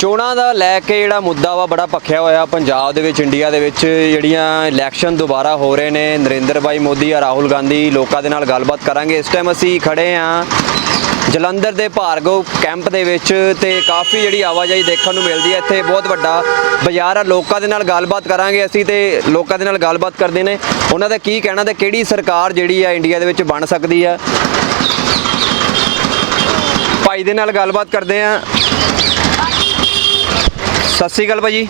ਚੋਣਾਂ ਦਾ ਲੈ ਕੇ ਜਿਹੜਾ ਮੁੱਦਾ ਵਾ ਬੜਾ ਭਖਿਆ ਹੋਇਆ ਪੰਜਾਬ ਦੇ ਵਿੱਚ, ਇੰਡੀਆ ਦੇ ਵਿੱਚ। ਜਿਹੜੀਆਂ ਇਲੈਕਸ਼ਨ ਦੁਬਾਰਾ ਹੋ ਰਹੇ ਨੇ, ਨਰਿੰਦਰ ਭਾਈ ਮੋਦੀ ਆ ਰਾਹੁਲ ਗਾਂਧੀ ਲੋਕਾਂ ਦੇ ਨਾਲ ਗੱਲਬਾਤ ਕਰਾਂਗੇ। ਇਸ ਟਾਈਮ ਅਸੀਂ ਖੜੇ ਆ ਜਲੰਧਰ ਦੇ ਭਾਰਗੋ ਕੈਂਪ ਦੇ ਵਿੱਚ ਤੇ ਕਾਫੀ ਜਿਹੜੀ ਆਵਾਜਾਈ ਦੇਖਣ ਨੂੰ ਮਿਲਦੀ ਹੈ। ਇੱਥੇ ਬਹੁਤ ਵੱਡਾ ਬਾਜ਼ਾਰ ਆ, ਲੋਕਾਂ ਦੇ ਨਾਲ ਗੱਲਬਾਤ ਕਰਾਂਗੇ ਅਸੀਂ ਤੇ ਲੋਕਾਂ ਦੇ ਨਾਲ ਗੱਲਬਾਤ ਕਰਦੇ ਨੇ। ਉਹਨਾਂ ਦਾ ਕੀ ਕਹਿਣਾ ਤੇ ਕਿਹੜੀ ਸਰਕਾਰ ਜਿਹੜੀ ਆ ਇੰਡੀਆ ਦੇ ਵਿੱਚ ਬਣ ਸਕਦੀ ਆ? ਭਾਈ ਦੇ ਨਾਲ ਗੱਲਬਾਤ ਕਰਦੇ ਆ। ਸਤਿ ਸ਼੍ਰੀ ਅਕਾਲ ਭਾਜੀ।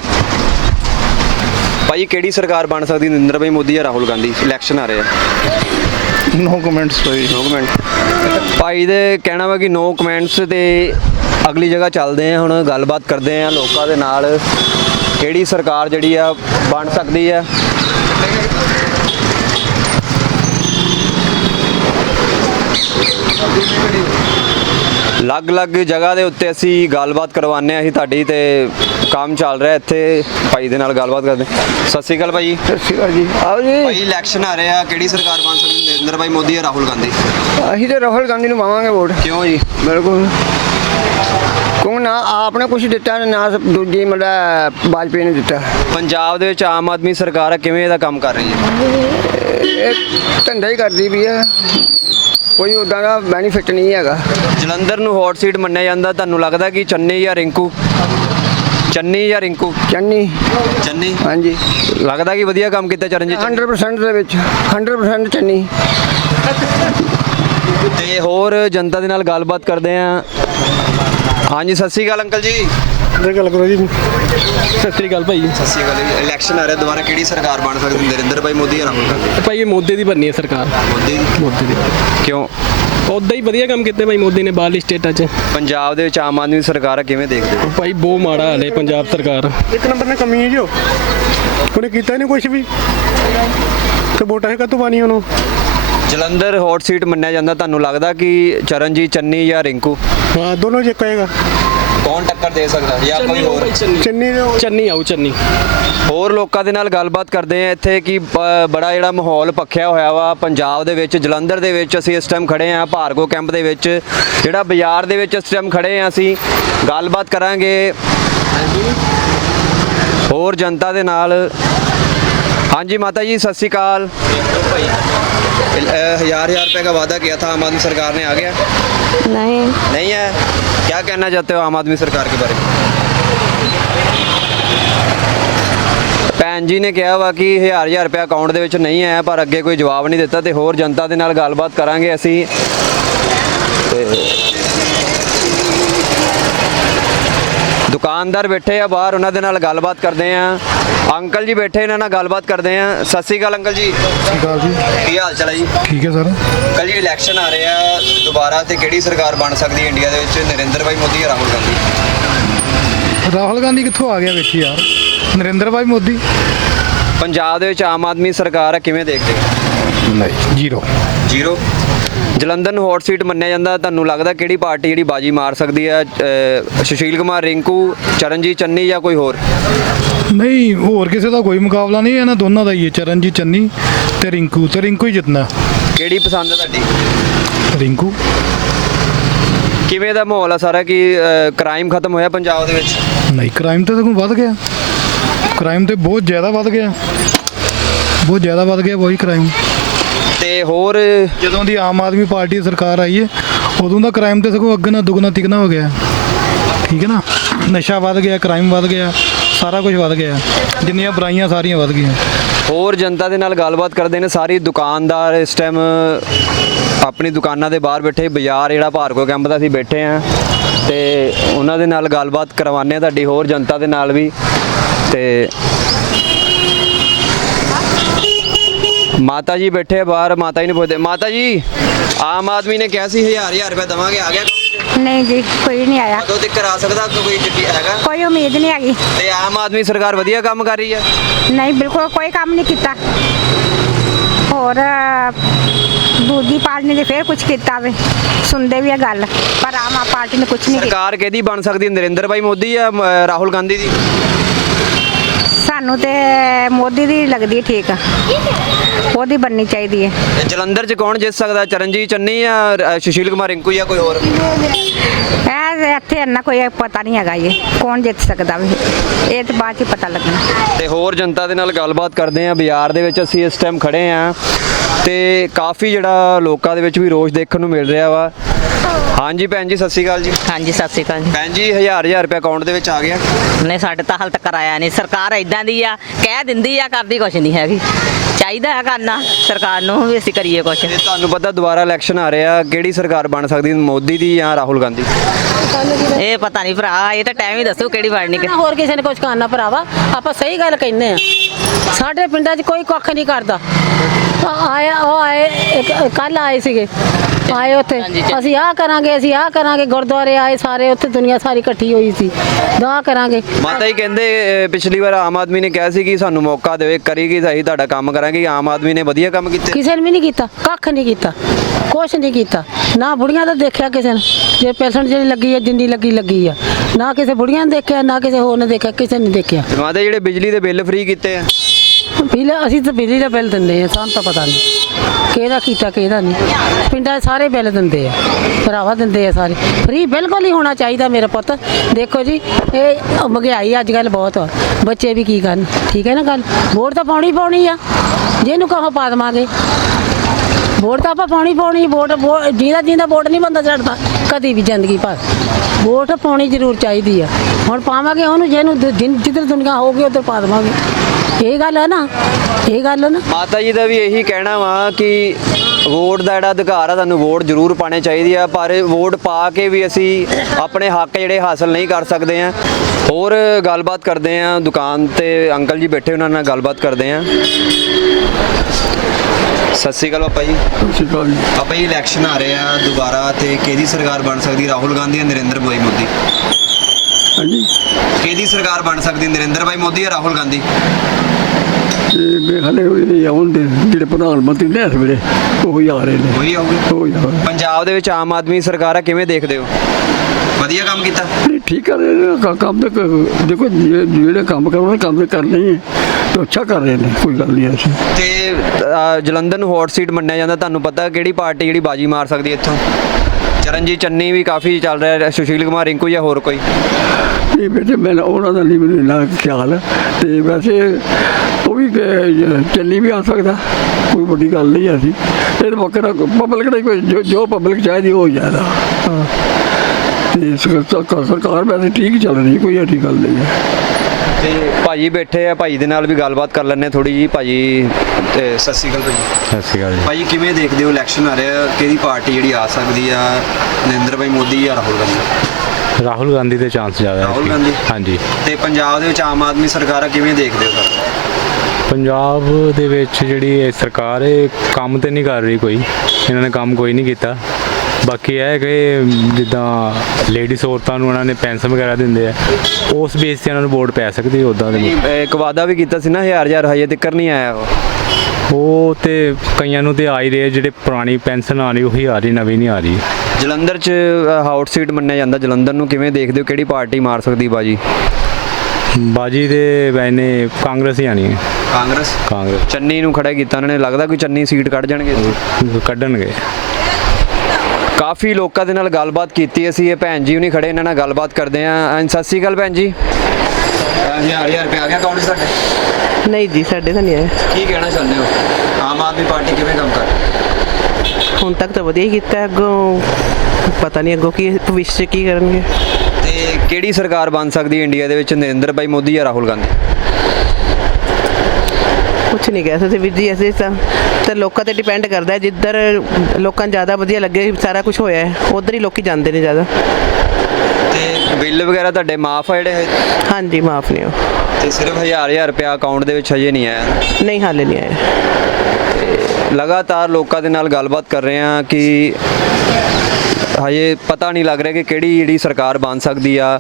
ਭਾਜੀ ਕਿਹੜੀ ਸਰਕਾਰ ਬਣ ਸਕਦੀ? ਨਰਿੰਦਰ ਭਾਈ ਮੋਦੀ ਜਾਂ ਰਾਹੁਲ ਗਾਂਧੀ? ਇਲੈਕਸ਼ਨ ਆ ਰਹੇ ਆ। ਨੋ ਕਮੈਂਟਸ ਭਾਈ। ਨੋ ਕਮੈਂਟ ਭਾਈ ਦੇ ਕਹਿਣਾ ਵਾ ਕਿ ਨੋ ਕਮੈਂਟਸ ਤੇ ਅਗਲੀ ਜਗ੍ਹਾ ਚੱਲਦੇ ਆ ਹੁਣ ਗੱਲਬਾਤ ਕਰਦੇ ਆ ਲੋਕਾਂ ਦੇ ਨਾਲ। ਕਿਹੜੀ ਸਰਕਾਰ ਜਿਹੜੀ ਆ ਬਣ ਸਕਦੀ ਆ? ਅਲੱਗ-ਅਲੱਗ ਜਗ੍ਹਾ ਦੇ ਉੱਤੇ ਅਸੀਂ ਗੱਲਬਾਤ ਕਰਵਾਉਂਦੇ ਆ ਅਸੀਂ ਤੁਹਾਡੀ ਤੇ ਕੰਮ ਚੱਲ ਰਿਹਾ ਇੱਥੇ। ਭਾਈ ਦੇ ਨਾਲ ਗੱਲਬਾਤ ਕਰਦੇ ਸਤਿ ਸ਼੍ਰੀ ਅਕਾਲ ਭਾਈ। ਸਤਿ ਸ਼੍ਰੀ ਅਕਾਲ ਜੀ। ਆਓ ਜੀ। ਭਾਈ ਇਲੈਕਸ਼ਨ ਆ ਰਹੇ। ਆ ਕਿਹੜੀ ਸਰਕਾਰ ਬਣ ਸਕਦੀ? ਨਰਿੰਦਰ ਭਾਈ ਮੋਦੀ ਜਾਂ ਰਾਹੁਲ ਗਾਂਧੀ? ਅਸੀਂ ਤੇ ਰਾਹੁਲ ਗਾਂਧੀ ਨੂੰ ਪਾਵਾਂਗੇ ਵੋਟ। ਕਿਉਂ ਜੀ? ਬਿਲਕੁਲ। ਕਿਉਂ ਨਾ ਆਪ ਨੇ ਕੁਝ ਦਿੱਤਾ ਨਾ ਦੂਜੀ ਮਤਲਬ ਵਾਜਪੇਈ ਨੇ ਦਿੱਤਾ। ਪੰਜਾਬ ਦੇ ਵਿੱਚ ਆਮ ਆਦਮੀ ਸਰਕਾਰ ਆ ਕਿਵੇਂ ਇਹਦਾ ਕੰਮ ਕਰ ਰਹੀ ਹੈ? ਇਹ ਧੰਦਾ ਹੀ ਕਰਦੀ ਵੀ ਹੈ ਕੋਈ ਉਦਾਂ ਦਾ ਬੈਨੀਫਿਟ ਨਹੀਂ ਹੈਗਾ। ਜਲੰਧਰ ਨੂੰ ਹੌਟ ਸੀਟ ਮੰਨਿਆ ਜਾਂਦਾ ਤੁਹਾਨੂੰ ਲੱਗਦਾ ਕਿ ਚੰਨੀ ਜਾਂ ਰਿੰਕੂ? ਚੰਨੀ ਜਾਂ ਰਿੰਕੂ? ਚੰਨੀ। ਚੰਨੀ? ਹਾਂਜੀ। ਲੱਗਦਾ ਕਿ ਵਧੀਆ ਕੰਮ ਕੀਤਾ ਚਰਨਜੀਤ ਚੰਨੀ? 100% ਦੇ ਵਿੱਚ। 100% ਚੰਨੀ। ਤੇ ਹੋਰ ਜਨਤਾ ਦੇ ਨਾਲ ਗੱਲਬਾਤ ਕਰਦੇ ਆ। ਹਾਂਜੀ ਸਤਿ ਸ਼੍ਰੀ ਅਕਾਲ ਅੰਕਲ ਜੀ। ਇਹ ਗੱਲ ਕਰੋ ਜੀ। ਸਤਿ ਸ੍ਰੀ ਅਕਾਲ ਭਾਈ। ਸਤਿ ਸ਼੍ਰੀ ਅਕਾਲ ਇਲੈਕਸ਼ਨ ਆ ਰਿਹਾ ਦੁਬਾਰਾ ਕਿਹੜੀ ਸਰਕਾਰ ਬਣ ਸਕਦੀ? ਨਰਿੰਦਰ ਭਾਈ ਮੋਦੀ ਜਾਂ ਰਾਹੁਲ ਗਾਂਧੀ? ਭਾਈ ਇਹ ਮੋਦੀ ਦੀ ਬਣਨੀ ਹੈ ਸਰਕਾਰ। ਮੋਦੀ ਮੋਦੀ ਦੀ। ਕਿਉਂ? ਉਦਾਂ ਹੀ ਵਧੀਆ ਕੰਮ ਕੀਤੇ ਭਾਈ ਮੋਦੀ ਨੇ ਬਾਹਰਲੀ ਸਟੇਟਾਂ 'ਚ। ਪੰਜਾਬ ਦੇ ਵਿੱਚ ਆਮ ਆਦਮੀ ਸਰਕਾਰ ਕਿਵੇਂ ਦੇਖਦੇ ਹੋ? ਭਾਈ ਬਹੁਤ ਮਾੜਾ ਹਾਲ ਹੈ ਪੰਜਾਬ ਸਰਕਾਰ। ਇੱਕ ਨੰਬਰ ਨੇ ਕਮੀ ਹੈ ਜੋ ਉਹਨੇ ਕੀਤਾ ਹੀ ਨਹੀਂ ਕੁਝ ਵੀ। ਤੇ ਵੋਟਾਂ ਹੀ ਕਦੋਂ ਪਾਣੀ ਉਹਨੂੰ? ਜਲੰਧਰ ਹੌਟ ਸੀਟ ਮੰਨਿਆ ਜਾਂਦਾ। ਤੁਹਾਨੂੰ ਲੱਗਦਾ ਕਿ ਚਰਨਜੀਤ ਚੰਨੀ ਜਾਂ ਰਿੰਕੂ? ਹਾਂ ਦੋਨੋਂ ਜੇ ਕਹੇਗਾ ਕੌਣ ਟੱਕਰ ਦੇ ਸਕਦਾ ਜਾਂ ਕੋਈ ਹੋਰ ਚੰਨੀ ਚੰਨੀ ਦੇ ਚੰਨੀ ਆਉ ਚੰਨੀ ਹੋਰ ਲੋਕਾਂ ਦੇ ਨਾਲ ਗੱਲਬਾਤ ਕਰਦੇ ਆ ਇੱਥੇ ਕਿ ਬ- ਬੜਾ ਜਿਹੜਾ ਮਾਹੌਲ ਪੱਖਿਆ ਹੋਇਆ ਵਾ ਪੰਜਾਬ ਦੇ ਵਿੱਚ ਜਲੰਧਰ ਦੇ ਵਿੱਚ ਅਸੀਂ ਇਸ ਟਾਈਮ ਖੜੇ ਆ ਭਾਰਗੋ ਕੈਂਪ ਦੇ ਵਿੱਚ ਜਿਹੜਾ ਬਾਜ਼ਾਰ ਦੇ ਵਿੱਚ ਇਸ ਟਾਈਮ ਖੜੇ ਆ ਅਸੀਂ ਗੱਲਬਾਤ ਕਰਾਂਗੇ ਹੋਰ ਜਨਤਾ ਦੇ ਨਾਲ ਹਾਂਜੀ ਮਾਤਾ ਜੀ ਸਤਿ ਸ਼੍ਰੀ ਅਕਾਲ हजार हजार रुपए का वादा किया था आम आदमी सरकार ने आ गया नहीं नहीं है क्या कहना चाहते हो आम आदमी सरकार के बारे में ਭੈਣ ਜੀ ਨੇ ਕਿਹਾ ਵਾ ਕਿ ਹਜ਼ਾਰ ਹਜ਼ਾਰ ਰੁਪਏ ਅਕਾਊਂਟ ਦੇ ਵਿੱਚ ਨਹੀਂ ਆਇਆ ਪਰ ਅੱਗੇ ਕੋਈ ਜਵਾਬ ਨਹੀਂ ਦਿੱਤਾ ਤੇ ਹੋਰ ਜਨਤਾ ਦੇ ਨਾਲ ਗੱਲਬਾਤ ਕਰਾਂਗੇ ਅਸੀਂ ਤੇ ਦੁਕਾਨਦਾਰ ਬੈਠੇ ਆ ਬਾਹਰ ਉਹਨਾਂ ਦੇ ਨਾਲ ਗੱਲਬਾਤ ਕਰਦੇ ਆ। ਅੰਕਲ ਜੀ ਬੈਠੇ ਇਹਨਾਂ ਨਾਲ ਗੱਲਬਾਤ ਕਰਦੇ ਆ। ਸਤਿ ਸ਼੍ਰੀ ਅਕਾਲ ਅੰਕਲ ਜੀ। ਗੱਲ ਜੀ। ਕੀ ਹਾਲ ਚਾਲ ਹੈ ਜੀ? ਠੀਕ ਹੈ ਸਰ। ਕੱਲ ਜੀ ਇਲੈਕਸ਼ਨ ਆ ਰਹੇ ਆ। ਦੁਬਾਰਾ ਤੇ ਕਿਹੜੀ ਸਰਕਾਰ ਬਣ ਸਕਦੀ ਹੈ ਇੰਡੀਆ ਦੇ ਵਿੱਚ? ਨਰਿੰਦਰ ਭਾਈ ਮੋਦੀ ਜਾਂ ਰਾਹੁਲ ਗਾਂਧੀ? ਰਾਹੁਲ ਗਾਂਧੀ ਕਿੱਥੋਂ ਆ ਗਿਆ ਵਿੱਚ ਯਾਰ? ਨਰਿੰਦਰ ਭਾਈ ਮੋਦੀ। ਪੰਜਾਬ ਦੇ ਵਿੱਚ ਆਮ ਆਦਮੀ ਸਰਕਾਰ ਆ ਕਿਵੇਂ ਦੇਖਦੇ ਹੋ? ਨਹੀਂ ਜ਼ੀਰੋ। ਜ਼ੀਰੋ? ਜਲੰਧਰ ਨੂੰ ਹੌਟ ਸੀਟ ਮੰਨਿਆ ਜਾਂਦਾ। ਤੁਹਾਨੂੰ ਲੱਗਦਾ ਕਿਹੜੀ ਪਾਰਟੀ ਜਿਹੜੀ ਬਾਜੀ ਮਾਰ ਸਕਦੀ ਹੈ? ਸੁਸ਼ੀਲ ਕੁਮਾਰ ਰਿੰਕੂ ਚਰਨਜੀਤ ਚੰਨੀ ਜਾਂ ਕੋਈ ਹੋਰ? ਨਹੀਂ ਹੋਰ ਕਿਸੇ ਦਾ ਕੋਈ ਮੁਕਾਬਲਾ ਨਹੀਂ। ਇਹਨਾਂ ਦੋਨਾਂ ਦਾ ਹੀ ਹੈ ਚਰਨਜੀਤ ਚੰਨੀ ਤੇ ਰਿੰਕੂ। ਤੇ ਰਿੰਕੂ ਹੀ ਜਿੱਤਣਾ। ਕਿਹੜੀ ਪਸੰਦ ਹੈ ਤੁਹਾਡੀ? ਰਿੰਕੂ। ਕਿਵੇਂ ਦਾ ਮਾਹੌਲ ਆ ਸਾਰਾ? ਕਿ ਕ੍ਰਾਈਮ ਖਤਮ ਹੋਇਆ ਪੰਜਾਬ ਦੇ ਵਿੱਚ? ਨਹੀਂ ਕ੍ਰਾਈਮ ਤਾਂ ਸਗੋਂ ਵੱਧ ਗਿਆ। ਕ੍ਰਾਈਮ ਤੇ ਬਹੁਤ ਜ਼ਿਆਦਾ ਵੱਧ ਗਿਆ। ਬਹੁਤ ਜ਼ਿਆਦਾ ਵੱਧ ਗਿਆ ਵਹੀ ਕ੍ਰਾਈਮ ਤੇ ਹੋਰ ਜਦੋਂ ਦੀ ਆਮ ਆਦਮੀ ਪਾਰਟੀ ਦੀ ਸਰਕਾਰ ਆਈ ਹੈ ਉਦੋਂ ਦਾ ਕ੍ਰਾਈਮ ਤੇ ਸਗੋਂ ਅੱਗੇ ਨਾਲ ਦੁੱਗਣਾ ਤਿਗਣਾ ਹੋ ਗਿਆ। ਠੀਕ ਹੈ ਨਾ? ਨਸ਼ਾ ਵੱਧ ਗਿਆ ਕ੍ਰਾਈਮ ਵੱਧ ਗਿਆ ਸਾਰਾ ਕੁਝ ਵੱਧ ਗਿਆ। ਜਿੰਨੀਆਂ ਬੁਰਾਈਆਂ ਸਾਰੀਆਂ ਵੱਧ ਗਈਆਂ। ਹੋਰ ਜਨਤਾ ਦੇ ਨਾਲ ਗੱਲਬਾਤ ਕਰਦੇ ਨੇ ਸਾਰੀ ਦੁਕਾਨਦਾਰ ਇਸ ਟਾਈਮ ਆਪਣੀ ਦੁਕਾਨਾਂ ਦੇ ਬਾਹਰ ਬੈਠੇ ਬਾਜ਼ਾਰ ਜਿਹੜਾ ਭਾਰਗੋ ਕੈਂਪ ਦਾ ਅਸੀਂ ਬੈਠੇ ਆ ਤੇ ਉਹਨਾਂ ਦੇ ਨਾਲ ਗੱਲਬਾਤ ਕਰਵਾਉਂਦੇ ਆ ਤੁਹਾਡੀ ਹੋਰ ਜਨਤਾ ਦੇ ਨਾਲ ਵੀ। ਤੇ ਮਾਤਾ ਜੀ ਬੈਠੇ ਬਾਹਰ ਮਾਤਾ ਜੀ ਨੂੰ ਪੁੱਛਦੇ ਮਾਤਾ ਜੀ ਆਮ ਆਦਮੀ ਨੇ ਕਿਹਾ ਸੀ 1000 1000 ਰੁਪਏ ਦਵਾਂਗੇ ਆ ਗਿਆ ਨਹੀਂ ਜੀ ਕੋਈ ਨਹੀਂ ਆਇਆ। ਕਦੋਂ ਤੱਕ ਆ ਸਕਦਾ ਕੋਈ ਡਿਊਟੀ ਹੈਗਾ? ਕੋਈ ਉਮੀਦ ਨਹੀਂ ਹੈਗੀ। ਤੇ ਆਮ ਆਦਮੀ ਸਰਕਾਰ ਵਧੀਆ ਕੰਮ ਕਰ ਰਹੀ ਹੈ ਨਹੀਂ ਬਿਲਕੁਲ ਕੋਈ ਕੰਮ ਨਹੀਂ ਕੀਤਾ। ਹੋਰ ਦੂਜੀ ਪਾਰਟੀ ਨੇ ਫੇਰ ਕੁਝ ਕੀਤਾ ਵੇ ਸੁਣਦੇ ਵੀ ਆ ਗੱਲ ਪਰ ਆਮ ਪਾਰਟੀ ਨੇ ਕੁਝ ਨਹੀਂ ਕੀਤਾ। ਸਰਕਾਰ ਕਿਹਦੀ ਬਣ ਸਕਦੀ? ਨਰਿੰਦਰ ਭਾਈ ਮੋਦੀ ਜਾਂ ਰਾਹੁਲ ਗਾਂਧੀ ਦੀ? ਸਾਨੂੰ ਤੇ ਮੋਦੀ ਦੀ ਲੱਗਦੀ ਹੈ ਠੀਕ ਉਹਦੀ ਬਣਨੀ ਚਾਹੀਦੀ ਹੈ। ਤੇ ਜਲੰਧਰ 'ਚ ਕੌਣ ਜਿੱਤ ਸਕਦਾ? ਚਰਨਜੀਤ ਚੰਨੀ ਜਾਂ ਅ, ਸੁਸ਼ੀਲ ਕੁਮਾਰ ਰਿੰਕੂ ਜਾਂ ਕੋਈ ਹੋਰ? ਇਹ ਇੱਥੇ ਇੰਨਾ ਕੋਈ ਪਤਾ ਨਹੀਂ ਹੈਗਾ ਇਹ ਕੌਣ ਜਿੱਤ ਸਕਦਾ ਵੀ। ਇਹ ਤੇ ਬਾਅਦ ਚ ਪਤਾ ਲੱਗਣਾ। ਤੇ ਹੋਰ ਜਨਤਾ ਦੇ ਨਾਲ ਗੱਲਬਾਤ ਕਰਦੇ ਆਂ ਬਾਜ਼ਾਰ ਦੇ ਵਿੱਚ ਅਸੀਂ ਇਸ ਟਾਈਮ ਖੜੇ ਆਂ ਤੇ ਕਾਫੀ ਜਿਹੜਾ ਲੋਕਾਂ ਦੇ ਵਿੱਚ ਵੀ ਰੋਸ਼ ਦੇਖਣ ਨੂੰ ਮਿਲ ਰਿਹਾ ਵਾ। ਹਾਂਜੀ ਭੈਣ ਜੀ ਸਤਿ ਸ਼੍ਰੀ ਅਕਾਲ ਜੀ। ਹਾਂਜੀ ਸਤਿ ਸ਼੍ਰੀ ਅਕਾਲ ਜੀ। ਭੈਣ ਜੀ ਹਜ਼ਾਰ ਹਜ਼ਾਰ ਰੁਪਏ ਅਕਾਊਂਟ ਦੇ ਵਿੱਚ ਆ ਗਿਆ। ਨਹੀਂ ਸਾਡੇ ਤਾਂ ਹਾਲ ਤੱਕ ਆਇਆ ਨਹੀਂ। ਸਰਕਾਰ ਇਦਾਂ ਦੀ ਆ ਕਹਿ ਦਿੰਦੀ ਆ ਕਰਦੀ ਕੁਛ ਨਹੀਂ ਹੈਗੀ। ਚਾਹੀਦਾ ਹੈ ਕਰਨਾ ਸਰਕਾਰ ਨੂੰ ਵੀ ਅਸੀਂ ਕਰੀਏ ਕੁਛ। ਤੇ ਤੁਹਾਨੂੰ ਪਤਾ ਦੁਬਾਰਾ ਇਲੈਕਸ਼ਨ ਆ ਰਿਹਾ ਕਿਹੜੀ ਸਰਕਾਰ ਬਣ ਸਕਦੀ ਮੋਦੀ ਦੀ ਜਾਂ ਰਾਹੁਲ ਗਾਂਧੀ? ਇਹ ਪਤਾ ਨਹੀਂ ਭਰਾ ਇਹ ਤਾਂ ਟਾਈਮ ਹੀ ਦੱਸੋ ਕਿਹੜੀ ਬਣਨੀ ਕਿ ਹੋਰ ਕਿਸੇ ਨੇ ਕੁਝ ਕਰਨਾ ਭਰਾਵਾ ਆਪਾਂ ਸਹੀ ਗੱਲ ਕਹਿੰਦੇ ਆ। ਸਾਡੇ ਪਿੰਡਾਂ 'ਚ ਕੋਈ ਕੱਖ ਨਹੀਂ ਕਰਦਾ। ਆਇਆ ਉਹ ਆਏ ਕੱਲ ਆਏ ਸੀਗੇ। ਆਏ ਉੱਥੇ। ਅਸੀਂ ਆਹ ਕਰਾਂਗੇ ਅਸੀਂ ਆਹ ਕਰਾਂਗੇ ਗੁਰਦੁਆਰੇ ਆਏ ਸਾਰੇ ਉੱਥੇ ਦੁਨੀਆ ਸਾਰੀ ਇਕੱਠੀ ਹੋਈ ਸੀ। ਦਾ ਕਰਾਂਗੇ। ਮਾਤਾ ਜੀ ਕਹਿੰਦੇ ਪਿਛਲੀ ਵਾਰ ਆਮ ਆਦਮੀ ਨੇ ਕਿਹਾ ਸੀ ਕਿ ਸਾਨੂੰ ਮੌਕਾ ਦੇਵੇ ਕਰੇਗੀ ਅਸੀਂ ਤੁਹਾਡਾ ਕੰਮ ਕਰਾਂਗੇ। ਆਮ ਆਦਮੀ ਨੇ ਵਧੀਆ ਕੰਮ ਕੀਤੇ। ਕਿਸੇ ਨੇ ਵੀ ਨਹੀਂ ਕੀਤਾ ਕੱਖ ਨਹੀਂ ਕੀਤਾ ਕੁਛ ਨਹੀਂ ਕੀਤਾ। ਨਾ ਬੁੜੀਆਂ ਦਾ ਦੇਖਿਆ ਕਿਸੇ ਨੇ ਜੇ ਪੈਸਣ ਜਿਹੜੀ ਲੱਗੀ ਹੈ ਜਿੰਦੀ ਲੱਗੀ ਲੱਗੀ ਆ। ਨਾ ਕਿਸੇ ਬੁੜੀਆਂ ਨੇ ਦੇਖਿਆ ਨਾ ਕਿਸੇ ਹੋਰ ਨੇ ਦੇਖਿਆ ਕਿਸੇ ਨੇ ਦੇਖਿਆ। ਤੇ ਮਾਤਾ ਜੀ ਜਿਹੜੇ ਬਿਜਲੀ ਦੇ ਬਿੱਲ ਫ੍ਰੀ ਕੀਤੇ ਆ। ਬਿੱਲ ਅਸੀਂ ਤਾਂ ਬਿਜਲੀ ਦਾ ਬਿੱਲ ਦਿੰਦੇ ਆ ਸਾਨੂੰ ਤਾਂ ਪਤਾ ਨਹੀਂ। ਕਿਹਦਾ ਕੀਤਾ, ਕਿਹਦਾ ਨਹੀਂ। ਪਿੰਡਾਂ 'ਚ ਸਾਰੇ ਬਿੱਲ ਦਿੰਦੇ ਆ। ਭਰਾਵਾ ਦਿੰਦੇ ਆ ਸਾਰੇ। ਫ੍ਰੀ ਬਿਲਕੁਲ ਹੀ ਹੋਣਾ ਚਾਹੀਦਾ ਮੇਰਾ ਪੁੱਤ। ਦੇਖੋ ਜੀ, ਇਹ ਮਹਿੰਗਾਈ ਅੱਜ ਕੱਲ ਬਹੁਤ ਆ। ਬੱਚੇ ਵੀ ਕੀ ਕਰਨ? ਠੀਕ ਹੈ ਨਾ ਗੱਲ? ਵੋਟ ਤਾਂ ਪਾਉਣੀ ਪਾਉਣੀ ਆ। ਜਿਹਨੂੰ ਕਹੋ ਪਾ ਦੇਵਾਂਗੇ। ਵੋਟ ਤਾਂ ਆਪਾਂ ਪਾਉਣੀ ਪਾਉਣੀ, ਵੋਟ ਵੋ- ਜਿਹਦਾ ਜਿਹਦਾ ਵੋਟ ਨਹੀਂ ਬੰਦਾ ਛੱਡਦਾ ਕਦੀ ਵੀ ਜ਼ਿੰਦਗੀ ਭਰ। ਵੋਟ ਪਾਉਣੀ ਜ਼ਰੂਰ ਚਾਹੀਦੀ ਆ। ਹੁਣ ਪਾਵਾਂਗੇ ਉਹਨੂੰ, ਜਿਹਨੂੰ ਦ- ਜਿਨ- ਜਿੱਧਰ ਦੁਨੀਆ ਹੋਊਗੀ, ਉਧਰ ਪਾ ਦੇਵਾਂਗੇ। ਇਹ ਗੱਲ ਹੈ ਨਾ ਇਹ ਗੱਲ ਹੈ ਨਾ। ਮਾਤਾ ਜੀ ਦਾ ਵੀ ਇਹੀ ਕਹਿਣਾ ਵਾ ਕਿ ਵੋਟ ਦਾ ਜਿਹੜਾ ਅਧਿਕਾਰ ਆ ਤੁਹਾਨੂੰ ਵੋਟ ਜ਼ਰੂਰ ਪਾਣੇ ਚਾਹੀਦੀ ਆ ਪਰ ਵੋਟ ਪਾ ਕੇ ਵੀ ਅਸੀਂ ਆਪਣੇ ਹੱਕ ਜਿਹੜੇ ਹਾਸਲ ਨਹੀਂ ਕਰ ਸਕਦੇ ਆ। ਹੋਰ ਗੱਲਬਾਤ ਕਰਦੇ ਆ ਦੁਕਾਨ ਤੇ ਅੰਕਲ ਜੀ ਬੈਠੇ ਉਹਨਾਂ ਨਾਲ ਗੱਲਬਾਤ ਕਰਦੇ ਆ। ਸਤਿ ਸ਼੍ਰੀ ਅਕਾਲ ਪਾਪਾ ਜੀ। ਪਾਪਾ ਜੀ ਇਲੈਕਸ਼ਨ ਆ ਰਹੇ ਆ ਦੁਬਾਰਾ ਤੇ ਕਿਹਦੀ ਸਰਕਾਰ ਬਣ ਸਕਦੀ? ਰਾਹੁਲ ਗਾਂਧੀ ਜਾਂ ਨਰਿੰਦਰ ਭਾਈ ਮੋਦੀ? ਹਾਂਜੀ। ਕਿਹਦੀ ਸਰਕਾਰ ਬਣ ਸਕਦੀ? ਨਰਿੰਦਰ ਭਾਈ ਮੋਦੀ ਜਾਂ ਰਾਹੁਲ ਗਾਂਧੀ? ਇਹ ਹਲੇ ਇਹ ਆਉਂਦੇ ਜਿਹੜੇ ਪ੍ਰਧਾਨ ਮੰਤਰੀ ਨੇ ਇਸ ਵੇਲੇ ਉਹ ਹੀ ਆ ਰਹੇ ਨੇ। ਉਹੀ ਆਊਗੀ? ਉਹ ਹੀ ਆ। ਰਹੇ ਨੇ। ਪੰਜਾਬ ਦੇ ਵਿੱਚ ਆਮ ਆਦਮੀ ਸਰਕਾਰ ਆ ਕਿਵੇਂ ਦੇਖਦੇ ਹੋ? ਵਧੀਆ ਕੰਮ ਕੀਤਾ? ਨਹੀਂ ਠੀਕ ਕਰ ਰਹੇ ਨੇ ਕ- ਕੰਮ ਤਾਂ ਕ- ਦੇਖੋ ਜੇ- ਜਿਹੜੇ ਕੰਮ ਕਰਨੇ ਕੰਮ ਤਾਂ ਕਰਨੇ ਹੀ ਹੈ ਤਾਂ ਅੱਛਾ ਕਰ ਰਹੇ ਨੇ ਕੋਈ ਗੱਲ ਨਹੀਂ ਐਸੀ। ਤੇ ਜਲੰਧਰ ਨੂੰ ਹੌਟ ਸੀਟ ਮੰਨਿਆ ਜਾਂਦਾ ਤੁਹਾਨੂੰ ਪਤਾ ਕਿਹੜੀ ਪਾਰਟੀ ਜਿਹੜੀ ਬਾਜੀ ਮਾਰ ਸਕਦੀ ਹੈ ਇੱਥੋਂ? ਚਰਨਜੀਤ ਚੰਨੀ ਵੀ ਕਾਫੀ ਚੱਲ ਰਿਹਾ ਹੈ, ਸੁਸ਼ੀਲ ਕੁਮਾਰ ਰਿੰਕੂ ਜਾਂ ਹੋਰ ਕੋਈ? ਇਹ ਬੇਟੇ ਮੈਂ ਉਹਨਾਂ ਦਾ ਨਹੀਂ ਮੈਨੂੰ ਇੰਨਾ ਖਿਆਲ ਹੈ ਤੇ ਵੈਸੇ ਉਹ ਵੀ ਚੱਲੀ ਵੀ ਆ ਸਕਦਾ। ਕੋਈ ਵੱਡੀ ਗੱਲ ਨਹੀਂ ਐਸੀ ਇਹ ਮੌਕੇ ਪਬਲਿਕ ਦਾ ਹੀ ਕੋਈ ਜੋ- ਪਬਲਿਕ ਚਾਹੀਦੀ ਉਹ ਹਾਂ। ਤੇ ਸਰ- ਸਰ- ਸਰਕਾਰ ਵੈਸੇ ਠੀਕ ਚੱਲ ਰਹੀ ਕੋਈ ਐਸੀ ਗੱਲ ਨਹੀਂ ਹੈ। ਤੇ ਭਾਜੀ ਬੈਠੇ ਆ ਭਾਜੀ ਦੇ ਨਾਲ ਵੀ ਗੱਲਬਾਤ ਕਰ ਲੈਣੇ ਥੋੜੀ ਜੀ ਭਾਜੀ ਤੇ ਸਤਿ ਸ਼੍ਰੀ ਅਕਾਲ ਭਾਜੀ। ਸਤਿ ਸ਼੍ਰੀ ਅਕਾਲ ਜੀ। ਭਾਜੀ ਕਿਵੇਂ ਦੇਖਦੇ ਹੋ ਇਲੈਕਸ਼ਨ ਆ ਰਿਹਾ? ਕਿਹੜੀ ਪਾਰਟੀ ਜਿਹੜੀ ਆ ਸਕਦੀ ਆ? ਨਰਿੰਦਰ ਭਾਈ ਮੋਦੀ ਜਾਂ ਰਾਹੁਲ ਗਾਂਧੀ? ਰਾਹੁਲ ਗਾਂਧੀ ਦੇ ਚਾਂਸ ਜ਼ਿਆਦਾ ਹੈ ਰਾਹੁਲ ਜੀ। ਗਾਂਧੀ? ਹਾਂਜੀ। ਤੇ ਪੰਜਾਬ ਦੇ ਵਿੱਚ ਆਮ ਆਦਮੀ ਸਰਕਾਰ ਕਿਵੇਂ ਦੇਖਦੇ ਹੋ? ਸਰ ਪੰਜਾਬ ਦੇ ਵਿੱਚ ਜਿਹੜੀ ਇਹ ਸਰਕਾਰ ਹੈ ਕੰਮ ਤੇ ਨਹੀਂ ਕਰ ਰਹੀ ਕੋਈ। ਇਹਨਾਂ ਨੇ ਕੰਮ ਕੋਈ ਨਹੀਂ ਕੀਤਾ। ਬਾਕੀ ਇਹ ਹੈ ਕਿ ਜਿੱਦਾਂ ਲੇਡੀਜ਼ ਔਰਤਾਂ ਨੂੰ ਉਹਨਾਂ ਨੇ ਪੈਨਸ਼ਨ ਵਗੈਰਾ ਦਿੰਦੇ ਆ ਉਸ ਬੇਸ ਤੇ ਇਹਨਾਂ ਨੂੰ ਵੋਟ ਪੈ ਸਕਦੀ ਉਦਾਂ ਦੇ ਇੱਕ ਵਾਅਦਾ ਵੀ ਕੀਤਾ ਸੀ ਨਾ ਹਜ਼ਾਰ ਹਜ਼ਾਰ ਹਜੇ ਤੱਕ ਨਹੀਂ ਆਇਆ ਉਹ। ਉਹ ਤੇ ਕਈਆਂ ਨੂੰ ਤੇ ਆ ਹੀ ਰਹੇ ਜਿਹੜੇ ਪੁਰਾਣੀ ਪੈਨਸ਼ਨ ਆ ਰਹੀ ਉਹੀ ਆ ਰਹੀ ਨਵੀਂ ਨਹੀਂ ਆ ਰਹੀ। ਜਲੰਧਰ 'ਚ ਹੌਟ ਸੀਟ ਮੰਨਿਆ ਜਾਂਦਾ। ਜਲੰਧਰ ਨੂੰ ਕਿਵੇਂ ਦੇਖਦੇ ਹੋ? ਕਿਹੜੀ ਪਾਰਟੀ ਮਾਰ ਸਕਦੀ ਬਾਜੀ? ਬਾਜੀ ਦੇ ਵੈਨੇ ਕਾਂਗਰਸ ਹੀ ਆਣੀ ਹੈ। ਕਾਂਗਰਸ? ਕਾਂਗਰਸ। ਚੰਨੀ ਨੂੰ ਖੜਾ ਕੀਤਾ ਉਹਨਾਂ ਨੇ ਲੱਗਦਾ ਕੋਈ ਚੰਨੀ ਸੀਟ ਕੱਢ ਜਾਣਗੇ। ਕੱਢਣਗੇ। ਕਾਫੀ ਲੋਕਾਂ ਦੇ ਨਾਲ ਗੱਲਬਾਤ ਕੀਤੀ ਅਸੀਂ ਇਹ ਭੈਣ ਜੀ ਹੁਣੀ ਖੜੇ ਇਹਨਾਂ ਨਾਲ ਗੱਲਬਾਤ ਕਰਦੇ ਆਂ ਸਤਿ ਸ਼੍ਰੀ ਅਕਾਲ ਭੈਣ ਜੀ। ਹਜ਼ਾਰ ਹਜ਼ਾਰ ਰੁਪਏ ਆ ਗਿਆ ਅਕਾਊਂਟ 'ਚ ਸਾਡੇ ਨਹੀਂ ਜੀ ਸਾਡੇ ਤਾਂ ਨਹੀਂ ਆਏ। ਕੀ ਕਹਿਣਾ ਚਾਹੁੰਦੇ ਹੋ? ਆਮ ਆਦਮੀ ਪਾਰਟੀ ਕਿਵੇਂ ਕੰਮ ਕਰ? ਹੁਣ ਤੱਕ ਤਾਂ ਵਧੀਆ ਹੀ ਕੀਤਾ ਹੈ, ਅੱਗੋਂ ਪਤਾ ਨਹੀਂ ਅੱਗੋਂ ਕੀ ਭਵਿੱਖ 'ਚ ਕੀ ਕਰਨਗੇ। ਕਿਹੜੀ ਸਰਕਾਰ ਬਣ ਸਕਦੀ ਹੈ ਇੰਡੀਆ ਦੇ ਵਿੱਚ? ਨਰਿੰਦਰ ਭਾਈ ਮੋਦੀ ਜਾਂ ਰਾਹੁਲ ਗਾਂਧੀ? ਕੁਝ ਨਹੀਂ ਕਹਿ ਸਕਦੇ ਵੀਰ ਜੀ ਅਸੀਂ ਤਾਂ ਤਾਂ ਲੋਕਾਂ ਤੇ ਡਿਪੈਂਡ ਕਰਦਾ ਹੈ ਜਿੱਧਰ ਲੋਕਾਂ ਨੂੰ ਜ਼ਿਆਦਾ ਵਧੀਆ ਲੱਗੇ ਸਾਰਾ ਕੁਝ ਹੋਇਆ ਹੈ ਉਧਰ ਹੀ ਲੋਕੀ ਜਾਂਦੇ ਨੇ ਜ਼ਿਆਦਾ। ਤੇ ਬਿੱਲ ਵਗੈਰਾ ਤੁਹਾਡੇ ਮਾਫ ਆ ਜਿਹੜੇ ਹਾਂਜੀ ਮਾਫ ਨਹੀਂ ਹੋ ਤੇ ਸਿਰਫ ਹਜ਼ਾਰ ਹਜ਼ਾਰ ਰੁਪਏ ਅਕਾਊਂਟ ਦੇ ਵਿੱਚ ਹਜੇ ਨਹੀਂ ਆਇਆ? ਨਹੀਂ ਹਾਲੇ ਨਹੀਂ ਆਇਆ। ਲਗਾਤਾਰ ਲੋਕਾਂ ਦੇ ਨਾਲ ਗੱਲਬਾਤ ਕਰ ਰਹੇ ਹਾਂ ਕਿ ਹਜੇ ਪਤਾ ਨਹੀਂ ਲੱਗ ਰਿਹਾ ਕਿ ਕਿਹੜੀ ਜਿਹੜੀ ਸਰਕਾਰ ਬਣ ਸਕਦੀ ਆ